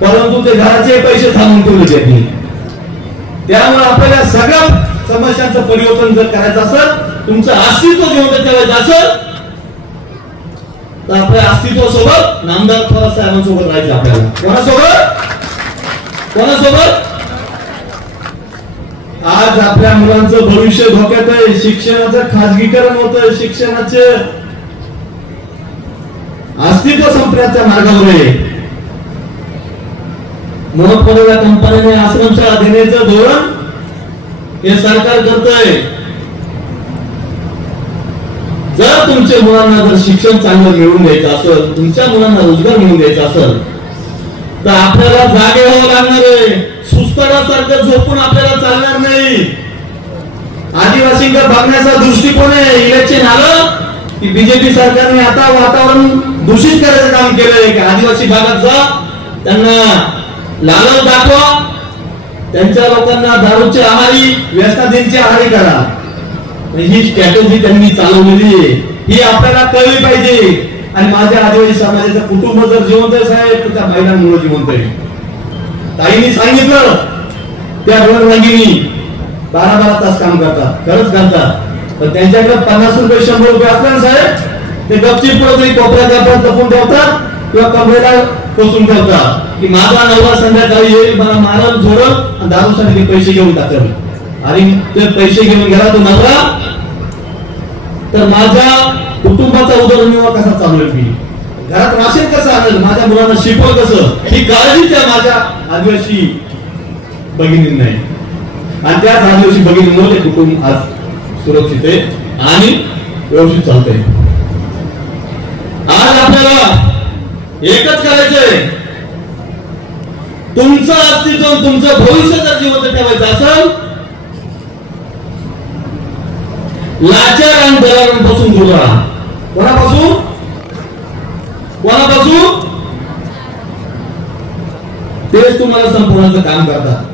परंतु ते घराचे पैसे थांबून ठेवले त्यांनी. त्यामुळे आपल्याला सगळ्या समस्यांचं परिवर्तन जर करायचं असेल, तुमचं अस्तित्व जिवंत ठेवायचं असेल तर आपल्या अस्तित्वासोबत नामदार थोरात साहेबांसोबत राहायचं. आपल्याला कोणासोबत? आज आपल्या मुलांचं भविष्य धोक्यात आहे. शिक्षणाचं खाजगीकरण होतंय, शिक्षणाचे अस्तित्व संपण्याच्या मार्गावर आहे. मोठमोठ्या कंपन्यांनी आश्रमशाळा देण्याचं धोरण हे सरकार करतंय. जर तुमच्या मुलांना जर शिक्षण चांगलं मिळवून द्यायचं असेल, तुमच्या मुलांना रोजगार मिळवून द्यायचा असेल तर आपल्याला जागे व्हावं लागणार आहे. सुस्ताडासारखं झोपून आपल्याला चालणार नाही. आदिवासींकडे बघण्याचा दृष्टिकोन आहे. इलेक्शन आलं की बीजेपी सरकारने आता वातावरण दूषित करायचं काम केलंय की आदिवासी भागात जा, त्यांना लालच दाखवा, त्यांच्या लोकांना दारूच्या आहारी, व्यसनाधीनच्या आहारी करा. ही स्ट्रॅटेजी त्यांनी चालवलेली आहे. ही आपल्याला कळली पाहिजे. आणि माझ्या आदिवासी समाजाचं कुटुंब जर जिवंत आहे साहेब तर त्या महिलांमुळे जिवंत आहे. ताईंनी सांगितलं त्या रणरंगिणी 12-12 तास काम करतात, खरंच करतात. पण त्यांच्याकडे 50 रुपये 100 रुपये असतात साहेब, ते गपचीप कुठेतरी कोपऱ्यात लपून ठेवतात किंवा कमरेला पोचून ठेवतात की माझा नवरा संध्याकाळी येईल, मला मारल झोडल आणि दारूसाठी ते पैसे घेऊन टाकल. आणि ते पैसे घेऊन गेला तो नवरा तर माझ्या कुटुंबाचा उदरनिर्वाह कसा चालवेल, मी घरात राशन कसं आणेल, माझ्या मुलांना शिकवल कसं, ही काळजी त्या माझ्या आदिवासी भगिनी नाही. आणि त्याच आदिवासी भगिनीमुळे कुटुंब आज सुरक्षित आहे आणि व्यवस्थित चालतंय. आज आपल्याला एकच करायचंय, तुमचं अस्तित्व तुमचं भविष्य जर जिवंत ठेवायचं असेल, लाचार आणि दलालांपासून दूर राहा. कोणापासून? तेच तुम्हाला संपूर्णाचं काम करतात.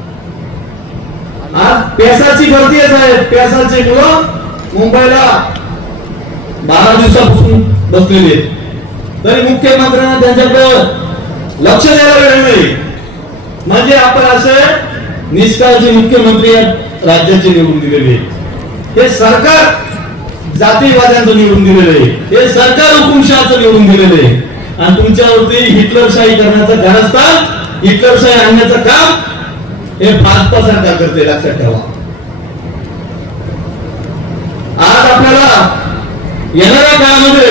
आज पेसाची भरती आहे साहेब. पेसाचे मुलं मुंबईला 12 दिवसापासून बसलेले आहेत, तरी मुख्यमंत्र्यांना त्यांच्याकडे लक्ष द्यायला वेळ नाही. म्हणजे आपण असे निष्काळजी मुख्यमंत्री राज्याचे निवडून दिलेले. हे सरकार जातीवाद्यांचं निवडून दिलेलं आहे. हे सरकार हुकुमशहाचं निवडून दिलेलं आहे. आणि तुमच्यावरती हिटलरशाही करण्याचं कारस्थान, हिटलरशाही आणण्याचं काम हे भाजपा सरकार करते, लक्षात ठेवा. आज आपल्याला येणाऱ्या काळामध्ये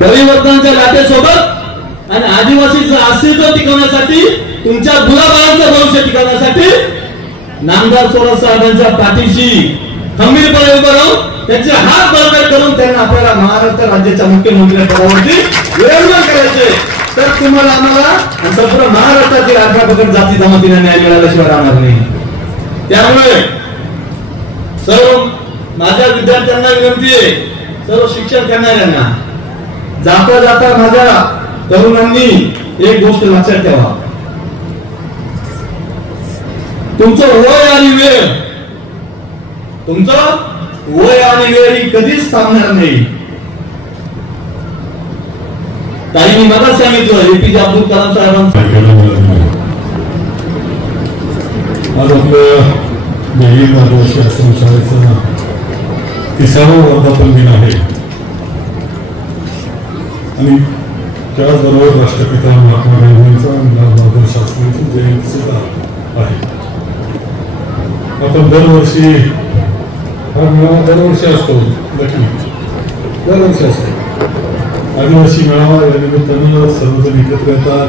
परिवर्तनाच्या लाटेसोबत आणि आदिवासीचं अस्तित्व टिकवण्यासाठी, तुमच्या मुलाबाळांचं भविष्य टिकवण्यासाठी नामदार थोरात साहेबांच्या पाठीशी खंबीरपणे उभं राहून त्यांचे हात बळकट करून त्यांना आपल्याला महाराष्ट्र राज्याच्या मुख्यमंत्री पदावरती विराजमान करायचे. तर तुम्हाला आम्हाला आणि संपूर्ण महाराष्ट्रातील 18 जाती जमातींना न्याय मिळाल्याशिवाय राहणार नाही. त्यामुळे सर्व माझ्या विद्यार्थ्यांना विनंती आहे, सर्व शिक्षण करणाऱ्यांना, जाता जाता माझ्या तरुणांनी एक गोष्ट लक्षात ठेवा, तुमचं वय आणि वेळ, तुमचं वय आणि वेळ ही कधीच थांबणार नाही. काही मी मला सांगितलं एपीजे अब्दुल कलाम साहेबांचं आज आपल्या जयहिंद आदिवासी आश्रम शाळेचा 30वा वर्धापन दिन आहे आणि त्याचबरोबर राष्ट्रपिता महात्मा गांधींचा आणि लालबहादूर शास्त्रींची जयंती सुद्धा आहे. आपण दरवर्षी हा मेळावा दरवर्षी असतो दरवर्षी असतो आदिवासी मेळावा या निमित्तानं सर्वजण एकत्र येतात.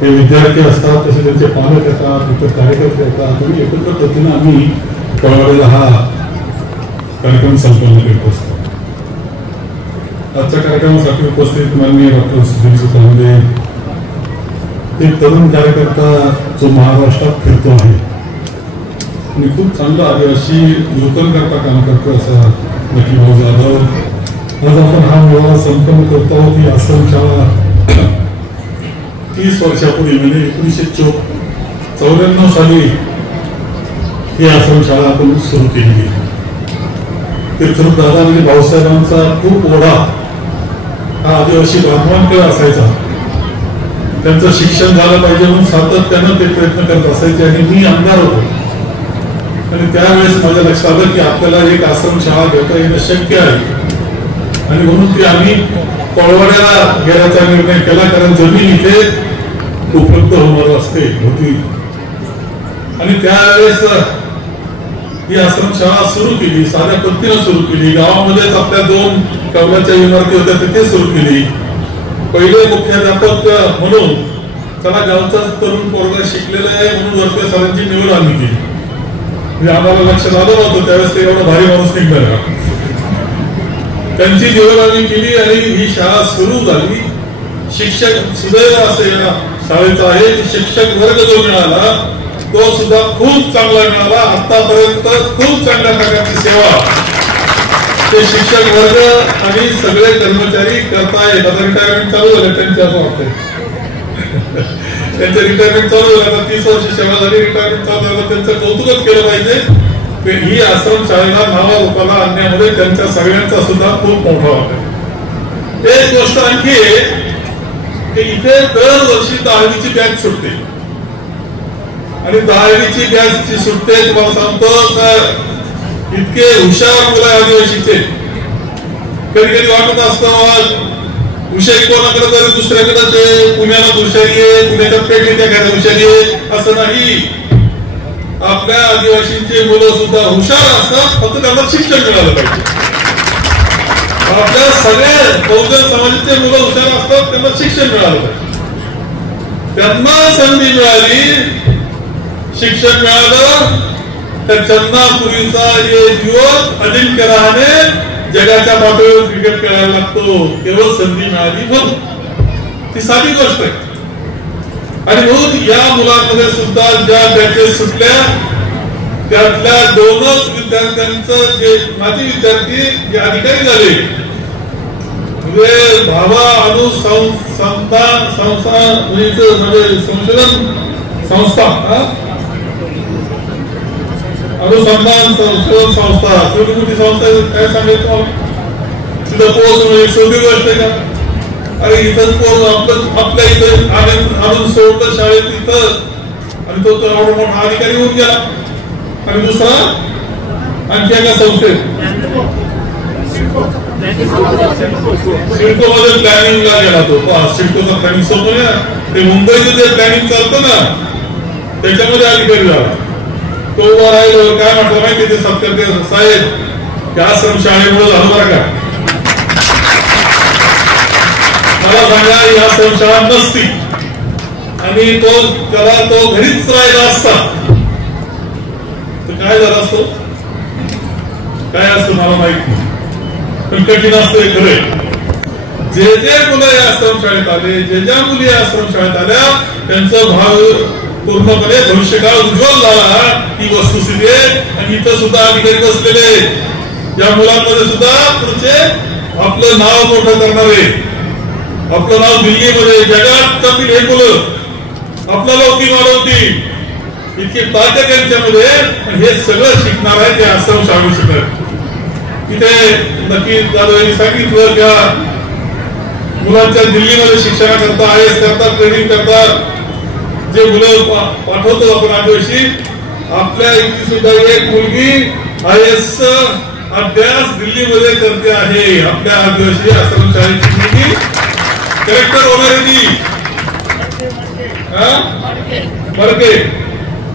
ते विद्यार्थी असतात तसे त्यांचे पालक येतात इतर कार्यकर्ते येतात आणि एकत्र पद्धतीनं आम्ही कोळवाडीला हा कार्यक्रम संपन्न करत असतो. आजच्या कार्यक्रमासाठी उपस्थित माननीय डॉक्टर सुधीर सुतांदे एक तरुण कार्यकर्ता जो महाराष्ट्रात फिरतो आहे आणि खूप चांगला आदिवासी लोकांकरता काम करतो असा नक्की भाऊ जाधव. आज आपण हा मेळावा संपन्न करतो आहोत. ही आश्रमशाळा 30 वर्षापूर्वी म्हणजे 1994 साली ही आश्रमशाळा आपण सुरू केली. तीर्थरूप दादा म्हणजे भाऊसाहेबांचा खूप ओढा हा आदिवासी ब्राह्मणांकडे असायचा. त्यांचं शिक्षण झालं पाहिजे म्हणून सातत्यानं ते प्रयत्न करत असायचे आणि मी आमदार होतो आणि त्यावेळेस माझ्या लक्षात आलं की आपल्याला एक आश्रमशाळा घेता येणं शक्य आहे आणि म्हणून ती आम्ही कोळवाड्याला घेण्याचा निर्णय केला. कारण जमीन इथे उपलब्ध होणार असते होती आणि त्यावेळेस ही आश्रमशाळा सुरू केली. साध्या पद्धतीनं सुरू केली. गावामध्येच आपल्या 2 कौलाच्या इमारती होत्या तिथे सुरू केली. पहिले मुख्याध्यापक म्हणून त्याला गावचा तरुण पोरगा शिकलेला आहे म्हणून वरके सरांची निवड आम्ही केली. म्हणजे आम्हाला लक्षात आलं नव्हतं त्यावेळेस ते एवढा भारी माणूस निघणार का. त्यांची निवड आम्ही केली आणि ही शाळा सुरू झाली. शिक्षक सुदैव असे या शाळेचा आहे. शिक्षक वर्ग जो मिळाला तो सुद्धा खूप चांगला मिळाला. आतापर्यंत खूप चांगल्या प्रकारची सेवा ते शिक्षक वर्ग आणि सगळे कर्मचारी करतायत. आता रिटायरमेंट चालू झाले त्यांचे असं वाटतंय. त्यांचे रिटायरमेंट चालू झालं. आता 30 वर्ष सेवा झाली. रिटायरमेंट चालू झालं. त्यांचं कौतुकच केलं पाहिजे. ही आश्रमशाळेला नावा लोकांना आणण्यामध्ये त्यांच्या सगळ्यांचा सुद्धा खूप मोठा वाट आहे. एक गोष्ट आणखी आहे की इथे दरवर्षी 10वीची बॅच सुटते आणि 10वीची बॅच जी सुटते तुम्हाला सांगतो तर इतके हुशार मुलं आदिवासीचे. कधी कधी वाटत असतं हुशारी कोणाकडे तरी दुसऱ्याकडे पुण्याला हुशारी आहे पुण्याच्या पेठेच्या घरात हुशारी आहे असं नाही. आपल्या आदिवासींचे मुलं सुद्धा हुशार असतात फक्त त्यांना शिक्षण मिळालं पाहिजे. आपल्या सगळ्या बहुजन समाजाचे मुलं हुशार असतात त्यांना शिक्षण मिळालं पाहिजे. त्यांना संधी मिळाली शिक्षण मिळालं तर चंद्रापुरीचा एक युवक अजिंक्य रहाणे जगाच्या पातळीवर क्रिकेट खेळायला लागतो. केवळ संधी मिळाली म्हणून. ती साधी गोष्ट आहे. आणि म्हणून या मुलांमध्ये सुद्धा ज्या बॅचेस सुटल्या त्यातल्या 2च विद्यार्थ्यांचं जे माजी विद्यार्थी जे अधिकारी झाले म्हणजे भाभा अनुसंधान संशोधन संस्था अनुसंधान संशोधन संस्था छोटी मोठी संस्था काय सांगायचं तिथं पोहोचणं सोपी गोष्ट आहे का. अरे इथं आपल्या इथं आणून सोडलं शाळेत इथं आणि तो एवढा मोठा अधिकारी होऊन गेला. आणि दुसरा आणखी एका संस्थेत सिडको मध्ये प्लॅनिंगला गेला तो. सिडकोचा प्लॅनिंग सोपं ते मुंबईचं जे प्लॅनिंग चालतं ना त्याच्यामध्ये अधिकारी झाला. तो उभा राहिलो काय म्हटलं माहिती ते सत्तर साहेब त्या आश्रमशाळेमुळे झालं बरं का. मला सांगा ही आश्रमशाळा नसती आणि त्याला तो घरीच राहिला असता तर काय झालं असतं काय असतं मला माहित नाही पण कठीण असतं हे खरे. जे मुलं या आश्रमशाळेत आले ज्या मुली या आश्रमशाळेत आल्या त्यांचं भाव पूर्णपणे भविष्यकाळ उज्ज्वल झाला ही वस्तुस्थिती आहे. आणि इथं सुद्धा अधिकारी बसलेले या मुलांमध्ये सुद्धा पुढचे आपलं नाव मोठं करणारे आपलं नाव दिल्लीमध्ये जगात करतील हे मुलं आपल्याला होती मानवती इतकी ताकद त्यांच्यामध्ये हे सगळं शिकणार आहे ते आश्रम शाळेत शिकणार. तिथे नक्की दादा यांनी सांगितलं त्या मुलांच्या दिल्लीमध्ये शिक्षणाकरता IAS करता ट्रेनिंग करता जे मुलं पाठवतो आपण आदिवासी, आपल्या इथे सुद्धा एक मुलगी IAS अभ्यास दिल्लीमध्ये करते आहे. आपल्या आदिवासी आश्रमशाळेची मुलगी कलेक्टर होणार आहे ती.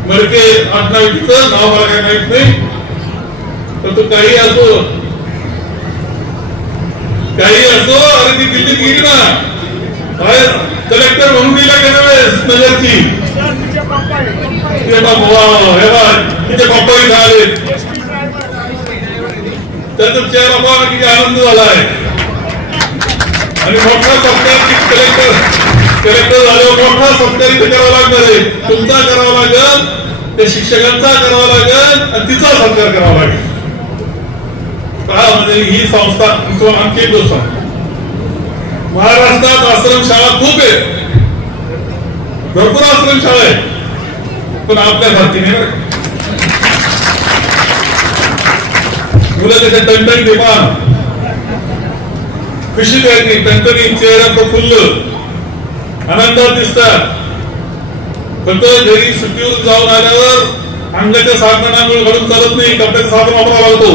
मडके आडनावीचं नाव मला काय माहित नाही, तर तो काही असो अरे ती दिल्लीत गेली ना कलेक्टर म्हणून दिला नगरची. तिचे पप्पाही झाले, त्याचा चेहरा बघा किती आनंद झाला आहे. आणि मोठा सत्कार कलेक्टर झाल्यावर मोठा सत्कार इथे करावा लागणार आहे. तुमचा करावा लागेल, त्या शिक्षकांचा करावा लागेल आणि तिचा सत्कार करावा लागेल. म्हणजे ही संस्था आणखी एक गोष्ट, महाराष्ट्रात आश्रमशाळा खूप आहे, भरपूर आश्रमशाळा आहे, पण आपल्या भारती नाही. मुलं त्याच्या टणटणी देवान खुशी द्यायची, टणटणी चेहऱ्याचं फुललं आनंदात दिसतात. फक्त घरी सुट्टीवर जाऊन आल्यावर अंगाच्या साधनांमुळे घडून चालत नाही, कपड्याचं साधन वापरावा लागतो.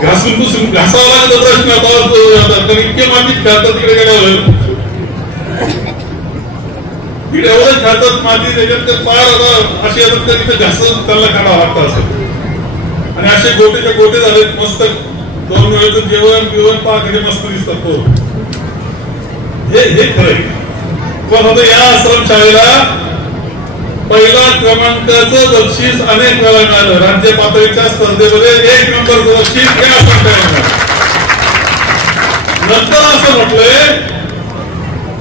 घासून पुसून घासावा लागतो प्रश्न. इतके मातीत खेळतात तिकडे गेल्यावर, तिकडे एवढंच खेळतात माती, त्याच्यात ते पार असे येतात तर तिथे घासून त्यांना काढावं लागतं असं. आणि असे गोटेचे गोटे झालेत मस्त, 2 वेळेचं जेवण पाकडे मस्त दिसतात. हे खरंय. पण आता या आश्रमशाळेला पहिला क्रमांकाचं बक्षीस अनेक वेळा मिळालं. राज्य पातळीच्या स्पर्धेमध्ये 1 नंबरचं बक्षीस या आश्रमशाळेला. नंतर असं म्हटलंय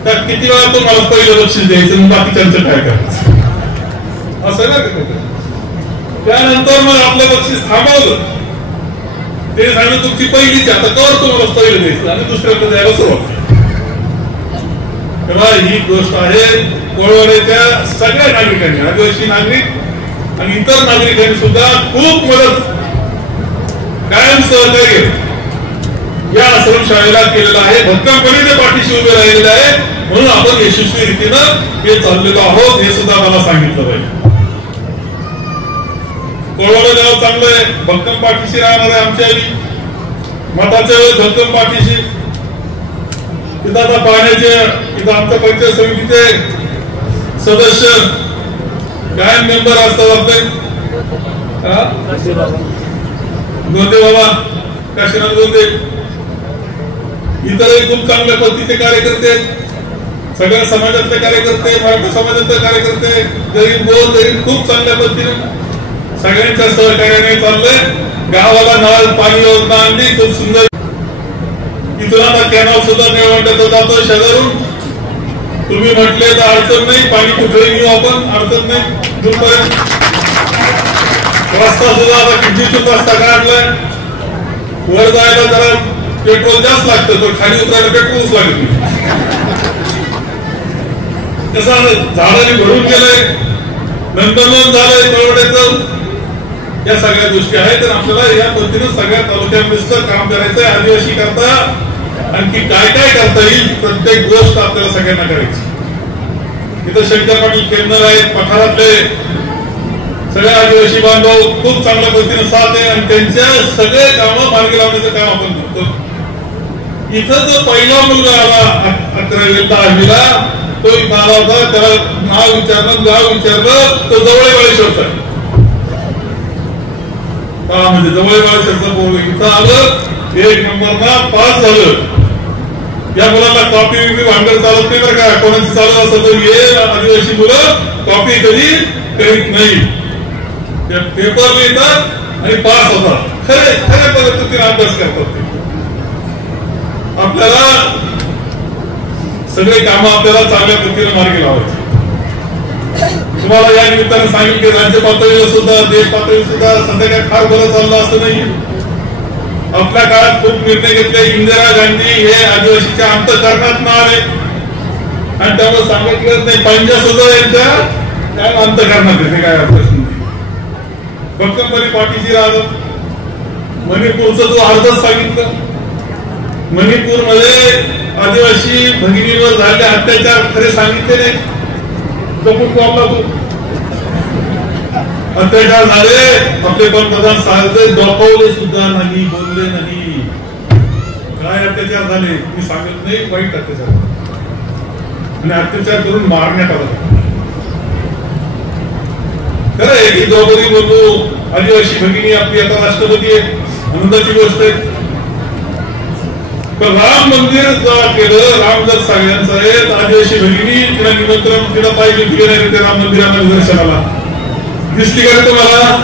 का किती वेळा तुम्हाला पहिलं बक्षीस द्यायचं, बाकीच्यांचं काय करायचं असं ना. त्यानंतर मग आपलं बक्षीस थांबवलं. ते सांगितलं तुमची पहिलीच, आता कवर तुम्हाला पहिलं द्यायचं आणि दुसऱ्याकडे द्यायला सुरुवात. तेव्हा ही गोष्ट आहे कोळवड्याच्या सगळ्या नागरिकांनी, आदिवासी नागरिक आणि इतर नागरिकांनी सुद्धा खूप मदत, कायम सहकार्य या आश्रमशाळेला केलेलं आहे. भक्कमपणे पाठीशी उभे राहिलेले आहे, म्हणून आपण यशस्वी रीतीनं हे चाललेलो आहोत, हे सुद्धा मला सांगितलं पाहिजे. कोळवड गाव चांगलं आहे, भक्कम पाठीशी राहणार आहे. आमच्या मठाच्या वेळेस भक्कम पाठीशी. तिथं आता पाण्याचे, इथं आमच्या पंचायत समितीचे सदस्य कायम मेंबर असतात आपले गोंदे बाबा, काशीनाथ गोंदे, इतरही खूप चांगल्या पद्धतीचे कार्यकर्ते, सगळ्या समाजातले कार्यकर्ते, मराठा समाजातले कार्यकर्ते, गरीब बोल गरीब खूप चांगल्या पद्धतीने सगळ्यांच्या सहकार्याने चाललंय. गावाला नळ पाणी योजना आणली खूप सुंदर. इथून आता कॅनॉल सुद्धा निळवंड्याचा जातो शेजारून. तुम्ही म्हटले तर अडचण नाही, पाणी कुठेही नेऊ आपण, अडचण नाही. दूरपर्यंत रस्ता सुद्धा आता किडनीचा रस्ता काढलाय. वर जायला जरा पेट्रोल जास्त लागतं, तर खाली उतरायला पेट्रोलच लागत नाही. कसं झाडाने भरून गेलंय, नंदनवन झालंय कळवड्याचं. या सगळ्या गोष्टी आहेत. तर आपल्याला या पद्धतीनं सगळ्या तालुक्यांचं काम करायचंय. आदिवासी करता आणखी काय काय करता येईल, प्रत्येक गोष्ट आपल्याला सगळ्यांना करायची. इथं शंकर पाटील केंद्र आहेत, पठारातले सगळे आदिवासी बांधव खूप चांगल्या पद्धतीने साथ आहे आणि त्यांच्या सगळे कामं मार्गी लावण्याचं काम आपण करतो. इथं जो पहिला मुलगा आला 11वी 10वीला, तो इथं आला होता. त्याला नाव विचारलं, गाव विचारलं, तो जवळ बाळेश्वरचा म्हणजे जवळ बाळेश्वरचा पोरं इथं आलं. 1 नंबरला पास झालं. या मुलांना कॉपी बिपी भांडर चालत नाही बरं का. कोणाची चालत असं तर हे आदिवासी मुलं कॉपी कधी करीत नाही, पेपर लिहितात आणि पास होतात. खऱ्या पद्धतीने अभ्यास करतात. आपल्याला सगळे कामं आपल्याला चांगल्या पद्धतीने मार्गी लावायचे. तुम्हाला या निमित्ताने सांगितलं की राज्य पातळीवर सुद्धा, देश पातळीवर सुद्धा सध्या काय फार बरं चाललं असं नाही. आपल्या काळात खूप निर्णय घेतले. इंदिरा गांधी हे आदिवासीच्या अंतःकरणात ना आले आणि त्यामुळे सांगितलं नाही. पंजा सुद्धा यांच्या अंतःकरणात येते, काय अभ्यास नाही. भक्कमपणे पाठीशी राहत. मणिपूरचं जो अर्धच सांगितलं, मणिपूरमध्ये आदिवासी भगिनीवर झालेले अत्याचार खरे सांगितले नाही. अत्याचार झाले, आपले पंतप्रधान सांगते डोकावले सुद्धा नाही, बोलले नाही. काय अत्याचार झाले मी सांगत नाही, वाईट अत्याचार आणि अत्याचार करून मारण्यात आला. खरं आहे की द्रौपदी मुर्मू आदिवासी भगिनी आपली आता राष्ट्रपती आहे, आनंदाची गोष्ट आहे. पण राम मंदिर केलं, राम जर सगळ्यांचं आहे, आदिवासी भगिनी तिला निमंत्रण तिला पाहिजे दिले नाही ते राम मंदिराला दर्शनाला दिसली का तुम्हाला?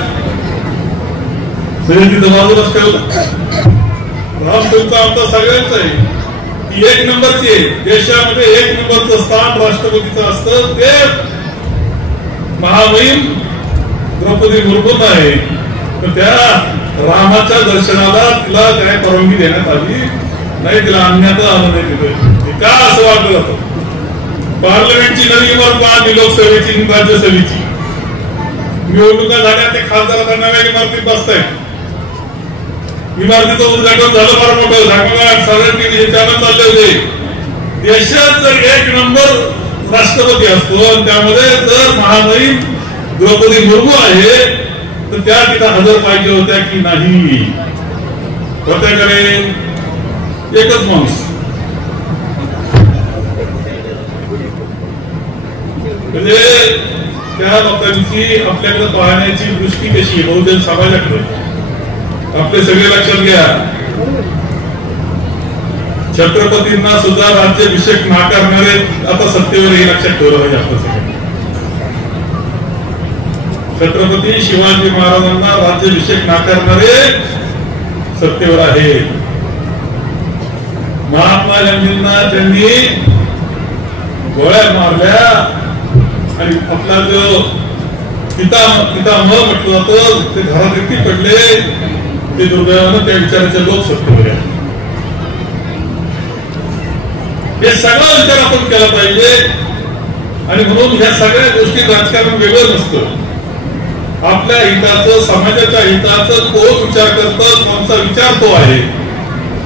तिथं बाजूलाच ठेवलं. राम तुमचा आमचा सगळ्यांचा आहे, ती एक नंबरची आहे. देशामध्ये एक नंबरचं स्थान राष्ट्रपतीचं असतं, ते महामहिम द्रौपदी मुर्मू आहे. तर त्या रामाच्या दर्शनाला तिला काय परवानगी देण्यात आली नाही, तिला आणण्यात आलं नाही. तिथे का असं वाटलं जातं? पार्लमेंटची नवी इमारत बांधली, लोकसभेची राज्यसभेची निवडणुका झाल्या, ते खासदार नव्या इमारतीत बसतायत. इमारतीचं उद्घाटन झालं फार मोठं, झाकमाट साधारण टीव्ही चॅनल चालले होते. देशात जर एक नंबर राष्ट्रपती असतो आणि त्यामध्ये जर महामहिम द्रौपदी मुर्मू आहे तर त्या तिथं हजर पाहिजे होत्या की नाही? होत्याकडे एकच माणूस. म्हणजे त्या लोकांची आपल्याकडे पाहण्याची दृष्टी कशी बहुजन समाजाकडे आपले सगळे लक्षात घ्या. छत्रपतींना सुद्धा राज्याभिषेक नाकारणारे आता सत्तेवर हे लक्षात ठेवलं पाहिजे आपलं सगळं. छत्रपती शिवाजी महाराजांना राज्याभिषेक नाकारणारे सत्तेवर आहे. महात्मा गांधींना त्यांनी गोळ्या मारल्या आणि आपला जो पितामह म्हटलं जातं ते घरात एकटी पडले. ते दुर्दैवानं त्या विचाराचे लोक सत्तेवर आहेत. हे सगळा विचार आपण केला पाहिजे आणि म्हणून ह्या सगळ्या गोष्टी राजकारण वेगळं नसतं. आपल्या हिताचं, समाजाच्या हिताचं कोण विचार करतं, कोणचा विचार तो आहे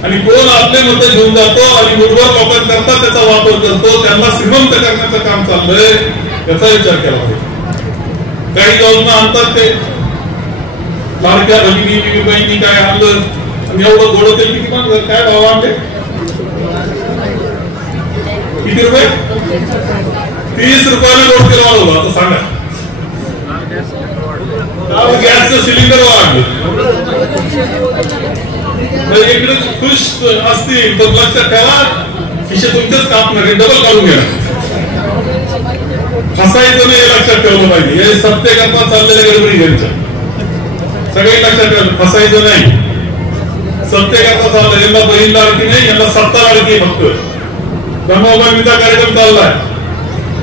आणि कोण आपले मत घेऊन जातो आणि उर्वर लोकांकरता त्याचा वापर करतो, त्यांना श्रीमंत करण्याचं काम चाललंय, त्याचा विचार केला पाहिजे. काही जाऊन आणतात ते लाडक्या भगिनी बिबीबाईंनी काय आणलं आणि एवढं गोड तेल किती मागलं, काय भाव आणले? किती रुपये? 30 रुपयाला गोड तेल वाढवलं. आता सांगा, गॅसचं सिलेंडर वाढलं. इकडे खुश असतील तर लक्षात ठेवा, खिशे तुमचेच कापणार, डबल काढून घ्या. हसायचं नाही हे लक्षात ठेवलं पाहिजे. हे सत्य करता चाललेल्या गडबडी घ्यायच्या सगळे लक्षात ठेवलं. फसायचं नाही, सत्य करता चाललं. यांना बहीण लाडकी नाही, यांना सत्ता लाडकी फक्त. ब्रह्मोबाईचा कार्यक्रम चाललाय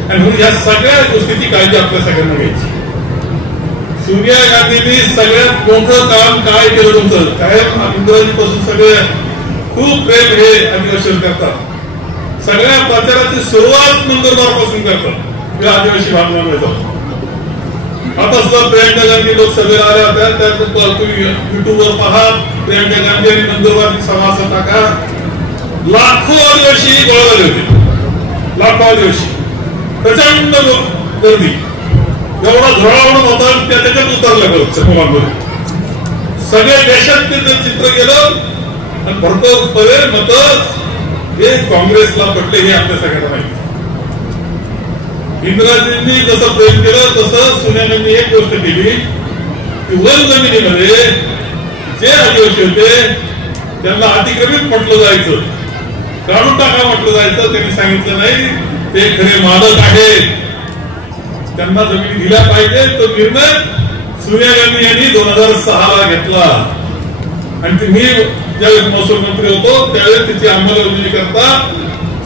आणि म्हणून या सगळ्या गोष्टीची काळजी आपल्या सगळ्यांना घ्यायची. सोनिया गांधींनी सगळ्यात मोठं काम काय केलं तुमचं? काय इंग्रजीपासून सगळे खूप प्रेम हे आदिवासी करतात. सगळ्या प्रचाराची सुरुवात नंदुरबार पासून करतात, आदिवासी भावनामध्ये जाऊन. आता सुद्धा प्रियंका गांधी लोकसभेला आल्या होत्या, त्या तुम्ही युट्यूबवर पहा, प्रियंका गांधी आणि नंदुरबार सभा टाका. लाखो आदिवासी गोळा झाले होते, लाखो आदिवासी, प्रचंड गर्दी. एवढा झोळावून होता त्याच्यात उतरलं समूहामध्ये. सगळ्या देशात ते चित्र गेलं आणि भरपूर मत हे काँग्रेसला पडले हे आपल्या सगळ्यांना माहिती. इंदिराजींनी जसं प्रेम केलं तसं सोनिया गांधी एक गोष्ट केली की वन जमिनीमध्ये जे आदिवासी होते त्यांना अतिक्रमित म्हटलं जायचं, काढून टाका म्हटलं जायचं. त्यांनी सांगितलं नाही, ते खरे मालक आहेत, त्यांना जमिनी दिल्या पाहिजे. तो निर्णय सोनिया गांधी यांनी 2006ला घेतला आणि मी ज्यावेळेस महसूल मंत्री होतो त्यावेळेस त्याची अंमलबजावणी करता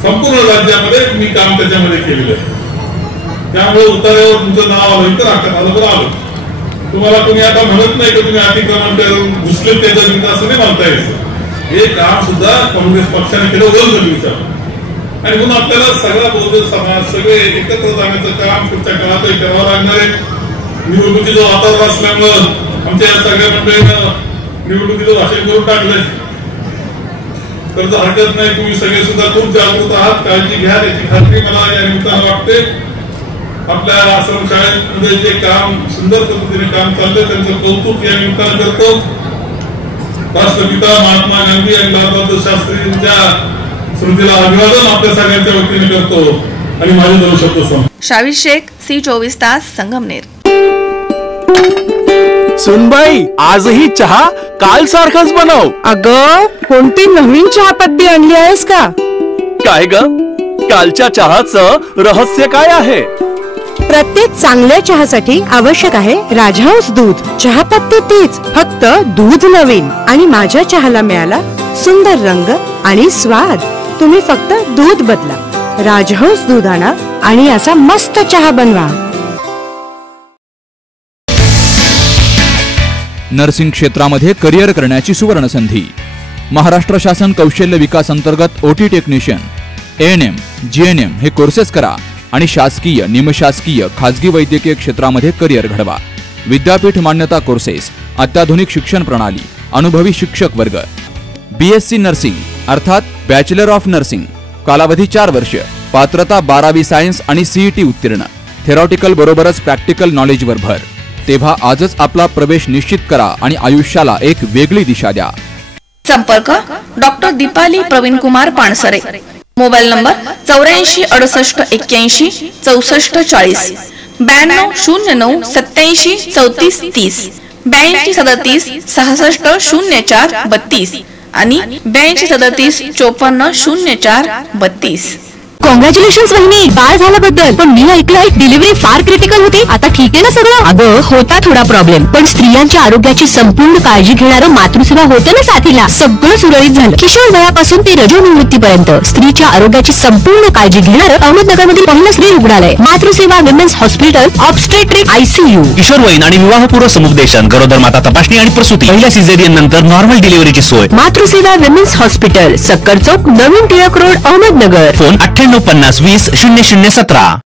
संपूर्ण राज्यामध्ये मी काम त्याच्यामध्ये केलेलं आहे. त्यामुळे उतार्यावर तुमचं नाव आलं, इतर हक्कात आलं तर आलं. तुम्हाला कोणी आता म्हणत नाही की तुम्ही अतिक्रमण करून घुसले त्याचा विकास असं नाही म्हणता यायचं. हे काम सुद्धा काँग्रेस पक्षाने केलं वन जमिनीचं. आणि म्हणून आपल्याला सगळा बहुजन समाज सगळे एकत्र जाण्याचं काम पुढच्या काळातही करावं लागणार आहे. निवडणुकीचं वातावरण असल्यामुळं आमच्या या सगळ्या मंडळीनं निवडणुकीचं भाषण करून टाकलंय. तर हरकत नाही. तुम्ही सगळे सुद्धा खूप जागृत आहात, काळजी घ्या याची खात्री मला या निमित्तानं वाटते. आपल्या आश्रमशाळेमध्ये जे काम सुंदर पद्धतीने काम चाललंय त्यांचं कौतुक या निमित्तानं करतो. राष्ट्रपिता महात्मा गांधी आणि लालबहादूर शास्त्रींच्या स्मृतीला अभिवादन आपल्या सगळ्यांच्या वतीने करतो आणि माझे 2 शब्द संपतो. शावीर शेख, सी 24 तास, संगमनेर. सुनबाई, आजही चहा काल सारखाच बनव. अगं, कोणती नवीन चहापत्ती आणली आहेस का? काय ग, कालच्या चहाचं रहस्य काय आहे? प्रत्येक चांगल्या चहासाठी आवश्यक आहे राजहंस दूध. चहापत्ती तीच, फक्त दूध नवीन. आणि माझ्या चहाला मिळाला सुंदर रंग आणि स्वाद. तुम्ही फक्त दूध बदला, राजहंस दूध आणा आणि असा मस्त चहा बनवा. नर्सिंग क्षेत्रामध्ये करिअर करण्याची सुवर्ण संधी. महाराष्ट्र शासन कौशल्य विकास अंतर्गत ओटी टेक्निशियन, ANM, GNM हे कोर्सेस करा आणि शासकीय, निमशासकीय, खाजगी वैद्यकीय क्षेत्रामध्ये करिअर घडवा. विद्यापीठ मान्यता कोर्सेस, अत्याधुनिक शिक्षण प्रणाली, अनुभवी शिक्षक वर्ग. BSc नर्सिंग अर्थात बॅचलर ऑफ नर्सिंग, कालावधी 4 वर्ष, पात्रता 12वी सायन्स आणि CET उत्तीर्ण. थेरॉटिकल बरोबरच प्रॅक्टिकल नॉलेजवर भर. तेव्हा आजच आपला प्रवेश निश्चित करा आणि आयुष्याला एक वेगळी दिशा द्या. संपर्क doctor Deepali Praveen Kumar Pansare. Mobile number 84 68 81 64 40, 92 09 87 34 30, 82 37 66 04 32 आणि 82 37 54 04 32. कॉंग्रॅच्युलेशन्स वहिनी, बाळ झाल्याबद्दल. पण मी ऐकलंय डिलिव्हरी फार क्रिटिकल होती. आता ठीक आहे ना सगळं? अगं, होता थोडा प्रॉब्लेम, पण स्त्रियांच्या आरोग्याची संपूर्ण काळजी घेणारं मातृसेवा होतं ना साथीला. सगळं सुरळीत झालं. किशोर वयापासून ते रजोनिवृत्तीपर्यंत स्त्रीच्या आरोग्याची संपूर्ण काळजी घेणारं अहमदनगरमधील पहिलं स्त्री रुग्णालय Matruseva women's hospital, obstetric ICU. किशोरवयीन आणि विवाहपूर्व समुपदेशन, गरोदर माता तपासणी आणि प्रसूती, पहिल्या सिझेरियन नंतर नॉर्मल डिलिव्हरीची सोय. मातृसेवा विमेन्स हॉस्पिटल, सक्कर चौक, नवीन टिळक रोड, अहमदनगर. फोन 9850 20 0017.